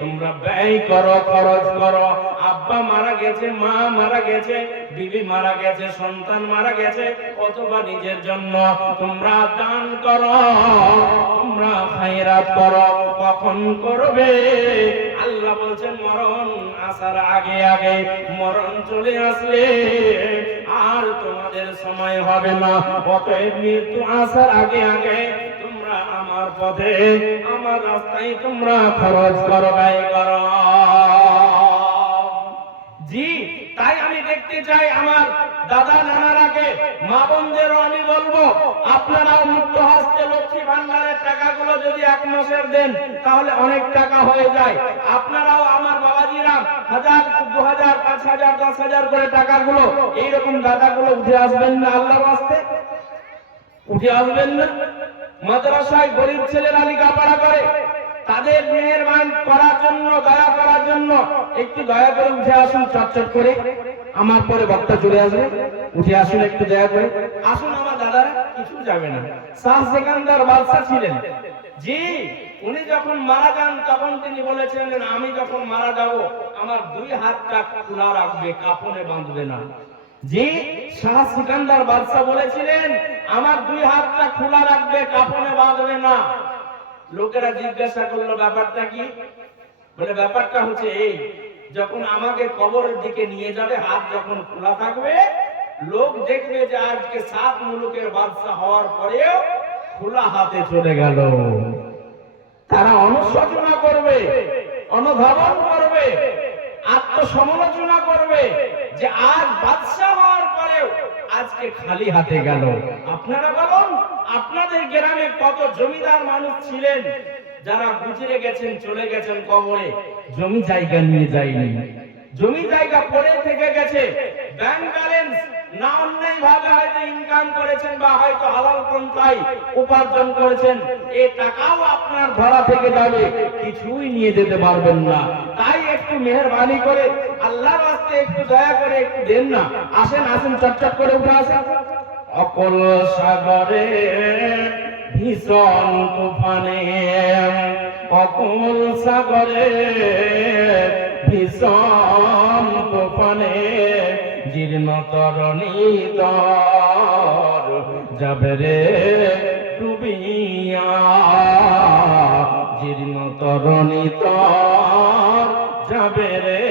তোমরা ব্যয় করো, খরচ করো। আব্বা মারা গেছে, মা মারা গেছে, বিবি মারা গেছে, সন্তান মারা গেছে, অথবা নিজের জন্য তোমরা দান করো, তোমরা খায়রাত করো। কখন করবে? আল্লাহ বলছেন মরণ আসার আগে আগে। মরণ চলে আসলে আর তোমাদের সময় হবে না। অতএব মৃত্যু আসার আগে আগে তোমরা আমার পথে, আমার রাস্তায় তোমরা খরচ করো, ব্যয় করো। জি, তাই আমি দেখতে চাই আমার দাদা নানারাকে, মা বোনদেরও আমি বলবো, আপনারাও মুক্ত হস্তে লক্ষ্মী ভান্ডারের টাকাগুলো যদি এক মাসের দেন তাহলে অনেক টাকা হয়ে যায়। আপনারাও আমার বাবাজিরা 1000, 2000, 5000, 10000 করে টাকাগুলো এইরকম দাদাগুলো উঠে আসবেন না? আল্লাহর ওয়াস্তে উঠে আসবেন না? মাদ্রাসায় গরিব ছেলেরা লেখাপড়া করে, তাদের মেহেরবান করার জন্য, দয়া করার জন্য একটু দয়া করে উঠে আসুন চটচট করে। আমার পরে বক্তা চলে আসবে, উঠে আসুন একটু দয়া করে। আসুন আমার দাদারা, কিছু যাবে না। শাহ সেকান্দার বাদশা ছিলেন, জি, উনি যখন মারা যান তখন তিনি বলেছিলেন আমি যখন মারা যাব আমার 2 হাতটা খোলা রাখবে, কাফনে বাঁধবে না। জি, শাহ সিকান্দার বাদশা বলেছিলেন আমার 2 হাতটা খোলা রাখবে, কাফনে বাঁধবে না। লোকেরা জিজ্ঞাসা করলো ব্যাপারটা কি? বলে ব্যাপারটা হচ্ছে এই, যখন আমাকে কবরের দিকে নিয়ে যাবে হাত যখন খোলা থাকবে, লোক দেখবে যে আজকে 7 মুলুকের বাদশা হওয়ার পরেও খোলা হাতে চলে গেল। তারা অনুশোচনা করবে, অনুধাবন করবে, আত্মসমালোচনা করবে যে আজ বাদশা হওয়ার পরেও আজকে খালি হাতে গেল। আপনারা বলুন, আপনাদের গ্রামে কত জমিদার মানুষ ছিলেন যারা গুজরে গেছেন, চলে গেছেন কবরে, জমি জায়গা নিয়ে যায়নি, জমি জায়গা পড়ে থেকে গেছে, ব্যাংক ব্যালেন্স না অন্যায় ভাবে হয়তো ইনকাম করেছেন বা হয়তো হালাল পন্থায় উপার্জন করেছেন, এই টাকাও আপনার ধরা থেকে যাবে, কিছুই নিয়ে যেতে পারবেন না। তাই একটু মেহেরবানি করে আল্লাহর ওয়াস্তে একটু দয়া করে একটু দেন না। আসেন আসেন, চটচট করে উঠে আসেন। অকল সাগরে ভীষণ তুফানে, অকল সাগরে ভীষণ তুফানে, জীর্ণ তরণী তর যাবে রে ডুবিয়া, জীর্ণ তরণী তর যাবে রে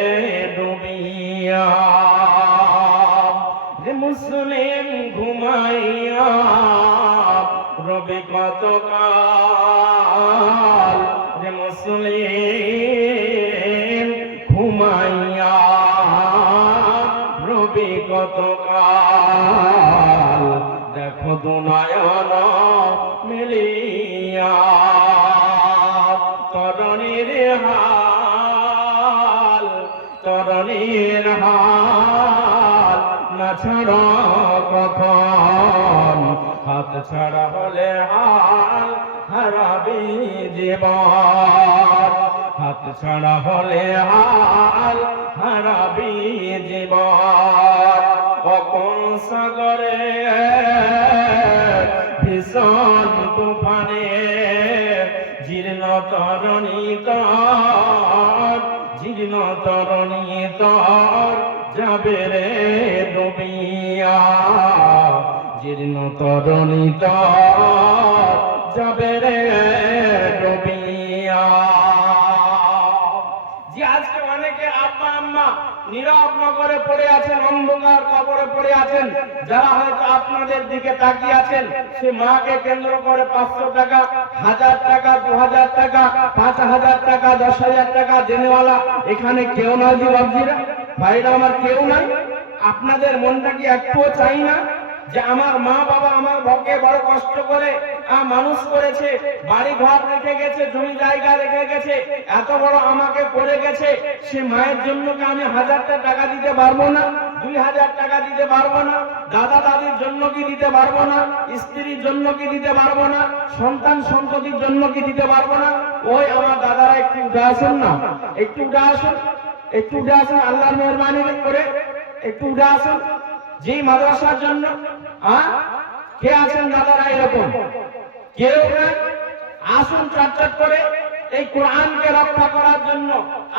ডুবিয়া। যে মুসলিম ঘুমাইয়া রবে কতকাল, যে মুসলিম ঘুমাইয়া রবে কতকাল, দেখো দুনয়ন মিলিয়া তরণীর হাল, তরণীর হাল না ছাড়া কখন, হাত ছাড়া হলে হাল হারাবি জীবন, হাত ছাড়া হলে হাল হারাবি জীবন। কখন সাগরে ভীষণ তুফানে, জীর্ণ তরণী তর, জীর্ণ তরণী তর যাবে রে ডুবিয়া, জীর্ণ তরণী তর যাবে রে ডুবিয়া। নীরব নগরে পড়ে আছেন, অন্ধকার কবরে পড়ে আছেন, যারা হয়তো আপনাদের দিকে তাকিয়ে আছেন, সে মাকে কেন্দ্র করে 500 টাকা, 1000 টাকা, 2000 টাকা, 5000 টাকা, 10,000 টাকা জেনেওয়ালা এখানে কেউ নয়। জি বাবজিরা, ভাইরা আমার, কেউ নাই। আপনাদের মনটা কি একটুও চাই না যে আমার মা বাবা আমার ভকে বড় কষ্ট করে মানুষ করেছে, বাড়ি ঘর রেখে গেছে, জমি জায়গা রেখে গেছে, এত বড় আমাকে করে গেছে, সে মায়ের জন্য কি আমি 1000 টাকা দিতে পারবো না? 2000 টাকা দিতে পারবো না? দাদা দাদির জন্য কি দিতে পারবো না? স্ত্রীর জন্য কি দিতে পারবো না? সন্তান সন্ততির জন্য কি দিতে পারবো না? ওই আমার দাদারা একটু উঠে আসুন না, একটু উঠে আসুন, একটু উঠে আসুন, আল্লাহর মেহরবানি করে একটু উঠে আসুন। যেই মাদ্রাসার জন্য কে আছেন দাদারা এরকম? কেউ না? আসুন চটচট করে এই কোরআনকে রক্ষা করার জন্য।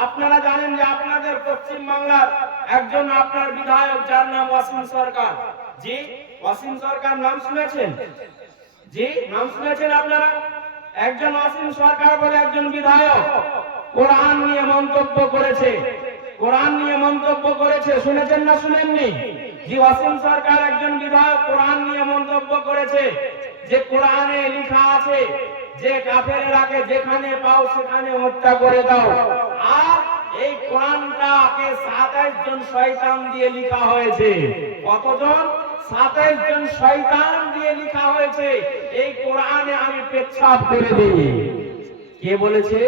আপনারা জানেন যে আপনাদের পশ্চিম বাংলার একজন আপনার বিধায়ক, যার নাম ওয়াসিম সরকার। জি, ওয়াসিম সরকার নাম শুনেছেন? জি, নাম শুনেছেন আপনারা? একজন ওয়াসিম সরকার বলে একজন বিধায়ক কোরআন নিয়ে মন্তব্য করেছে, কোরআন নিয়ে মন্তব্য করেছে। শুনেছেন না শুনেননি? জি, ওয়াসিম সরকার একজন বিধায়ক কোরআন নিয়ে মন্তব্য করেছে যে কোরআনে লেখা আছে যে কাফেররাকে যেখানে পাও সেখানে হত্যা করে দাও। আর এই কোরআনটাকে 27 জন শয়তান দিয়ে লেখা হয়েছে। কতজন? 27 জন শয়তান দিয়ে লেখা হয়েছে। এই কোরআনে আমি পেচ্ছাপ করে দিই। কে বলেছে?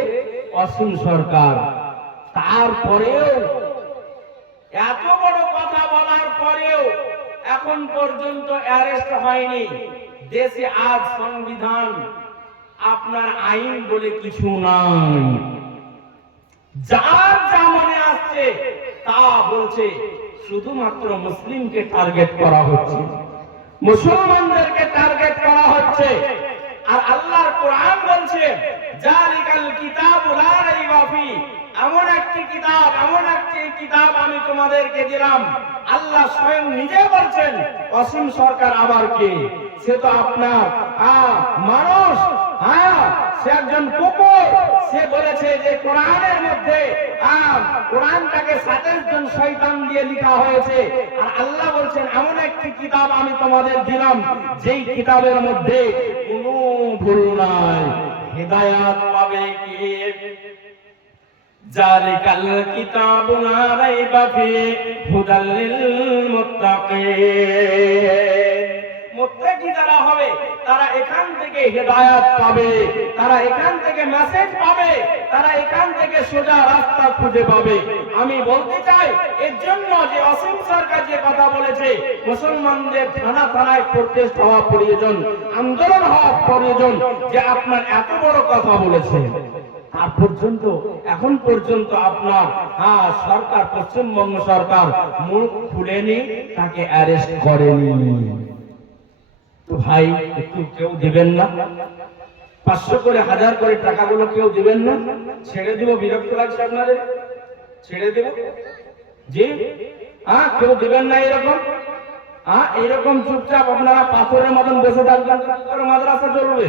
ওয়াসিম সরকার। তারপরেও, এত বড় কথা বলার পরেও এখন পর্যন্ত অ্যারেস্ট হয়নি। দেশে আজ সংবিধান, আপনার আইন বলে কিছু নাই। যার যা মনে আসছে তা বলছে। শুধুমাত্র মুসলিমকে টার্গেট করা হচ্ছে, মুসলমানদেরকে টার্গেট করা হচ্ছে। আর আল্লাহর কোরআন বলছে জালিকাল কিতাবু লা রাইবা ফি, এমন একটি কিতাব, এমন একটি কিতাব আমি তোমাদেরকে দিলাম। আল্লাহ স্বয়ং নিজে বলছেন। ওয়াসিম সরকার আবার কে? সে তো আপনার মানুষ, সে একজন কুকুর। সে বলেছে যে কোরআনের মধ্যে কোরআনটাকে 27 জন শয়তান দিয়ে লেখা হয়েছে। আর আল্লাহ বলছেন এমন একটি কিতাব আমি তোমাদের দিলাম, যেই কিতাবের মধ্যে কোনো ভুল নাই। হেদায়েত পাবে কে? জালিকাল কিতাবু লা রাইবা ফিহি হুদাল লিল মুত্তাকিন। মুত্তাকি যারা হবে তারা এখান থেকে হেদায়েত পাবে, তারা এখান থেকে মেসেজ পাবে, তারা এখান থেকে সোজা রাস্তা খুঁজে পাবে। আমি বলতে চাই এর জন্য যে ওয়াসিম সরকার যে কথা বলেছে, মুসলমানদের থানা থানায় প্রোটেস্ট হওয়া প্রয়োজন, আন্দোলন হওয়া প্রয়োজন, যে আপনার এত বড় কথা বলেছে। তার পর্যন্ত, এখন পর্যন্ত আপনার সরকার, পশ্চিমবঙ্গ সরকার মুখ খুলেনি, তাকে অ্যারেস্ট করেনি। তো ভাই, একটু কেউ দিবেন না? 500 করে 1000 করে টাকাগুলো কেউ দিবেন না? ছেড়ে দিব? বিরক্ত লাগছে আপনাদের? ছেড়ে দেব? জি, কেউ দিবেন না এরকম? এরকম চুপচাপ আপনারা পাথরের মতন বসে থাকবেন? কি করে মাদ্রাসা চলবে?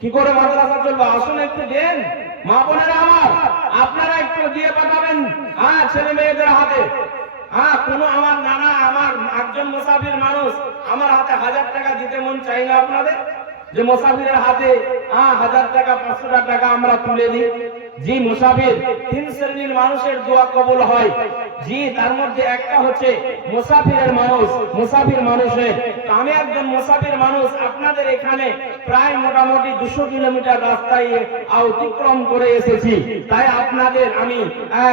কি করে মাদ্রাসা চলবে? আসুন একটু দেন মা বোনেরা আমার, আপনারা একটু দিয়ে পাঠাবেন ছেলে মেয়েদের হাতে। কোনো আমার নানা, আমার একজন মুসাফির মানুষ, আমার হাতে 1000 টাকা দিতে মন চাই না আপনাদের? যে মুসাফিরের হাতে 1000 টাকা, 500 টাকা আমরা তুলে দিই। জি, মুসাফির 3 শ্রেণীর মানুষের দোয়া কবুল হয়। জি, তার মধ্যে একটা হচ্ছে মুসাফিরের মানুষ, মুসাফির মানুষের। আমি একজন মুসাফির মানুষ, আপনাদের এখানে প্রায় মোটামুটি 200 কিলোমিটার রাস্তায় অতিক্রম করে এসেছি। তাই আপনাদের আমি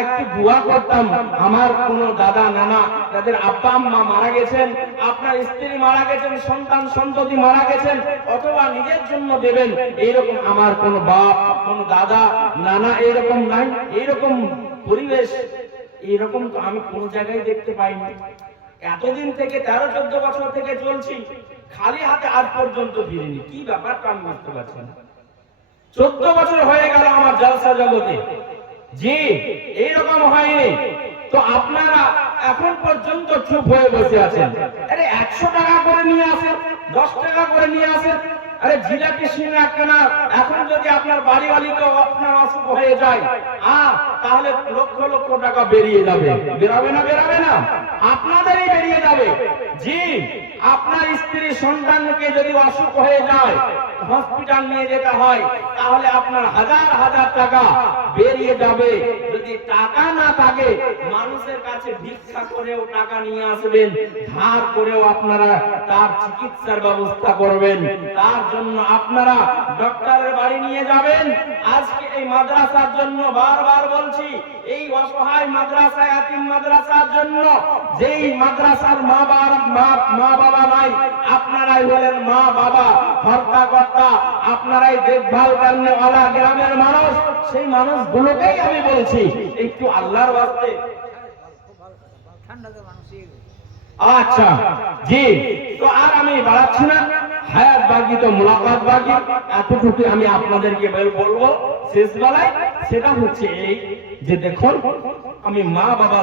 একটু দোয়া করতাম। আমার কোনো দাদা নানা, যাদের আব্বা আম্মা মারা গেছেন, আপনার স্ত্রী মারা গেছেন, সন্তান সন্ততি মারা গেছেন, অথবা নিজের জন্য দেবেন, এইরকম আমার কোনো বাপ, কোনো দাদা নানা এইরকম নাই। এইরকম পরিবেশ, এইরকম তো আমি কোন জায়গায় দেখতে পাইনি। এতদিন থেকে 13-14 বছর থেকে চলছি, খালি হাতে আজ পর্যন্ত ফিরিনি। কি ব্যাপারটা আমি বুঝতে পারছি না। 14 বছর হয়ে গেল আমার জলসা জগতে। জি, এইরকম হয়নি। তো আপনারা এখন পর্যন্ত চুপ হয়ে বসে আছেন। আরে 100 টাকা করে নিয়ে আসেন, 10 টাকা করে নিয়ে আসেন, আরে জিলাপি সিঙ্গারা কেনা এখন যদি আপনার বাড়িওয়ালিকেও আপনার অসুখ হয়ে যায় তাহলে লক্ষ লক্ষ টাকা বেরিয়ে যাবে, বেরাবে না? বেরাবে না? আপনাদেরই বেরিয়ে যাবে। জি, আপনার স্ত্রী সন্তানকে যদি অসুখ হয়ে যায়, হসপিটাল নিয়ে যেতে হয়, তাহলে আপনার হাজার হাজার টাকা বেরিয়ে যাবে। যদি টাকা না থাকে, মানুষের কাছে ভিক্ষা করেও টাকা নিয়ে আসবেন, ধার করেও আপনারা তার চিকিৎসার ব্যবস্থা করবেন। তার জন্য আপনারা ডক্টরের বাড়ি নিয়ে যাবেন। আজকে এই মাদ্রাসার জন্য বারবার বলছি, এই অসহায় মাদ্রাসা, ইয়াতিম মাদ্রাসার জন্য, যেই মাদ্রাসার মা বাবা নাই, আপনারাই হলেন মা বাবা, কর্তা কর্তা, আপনারাই দেখভাল করেন ওয়ালা গ্রামের মানুষ। সেই মানুষগুলোকেই আমি বলছি, একটু আল্লাহর ওয়াস্তে। আচ্ছা জি, তো আর আমি বাড়াচ্ছি না, হায়াত বাকি তো মুলাকাত বাকি। এতটুকু আমি আপনাদেরকে বলবো শেষ বেলায়, সেটা হচ্ছে এই যে দেখুন, আমি মা বাবা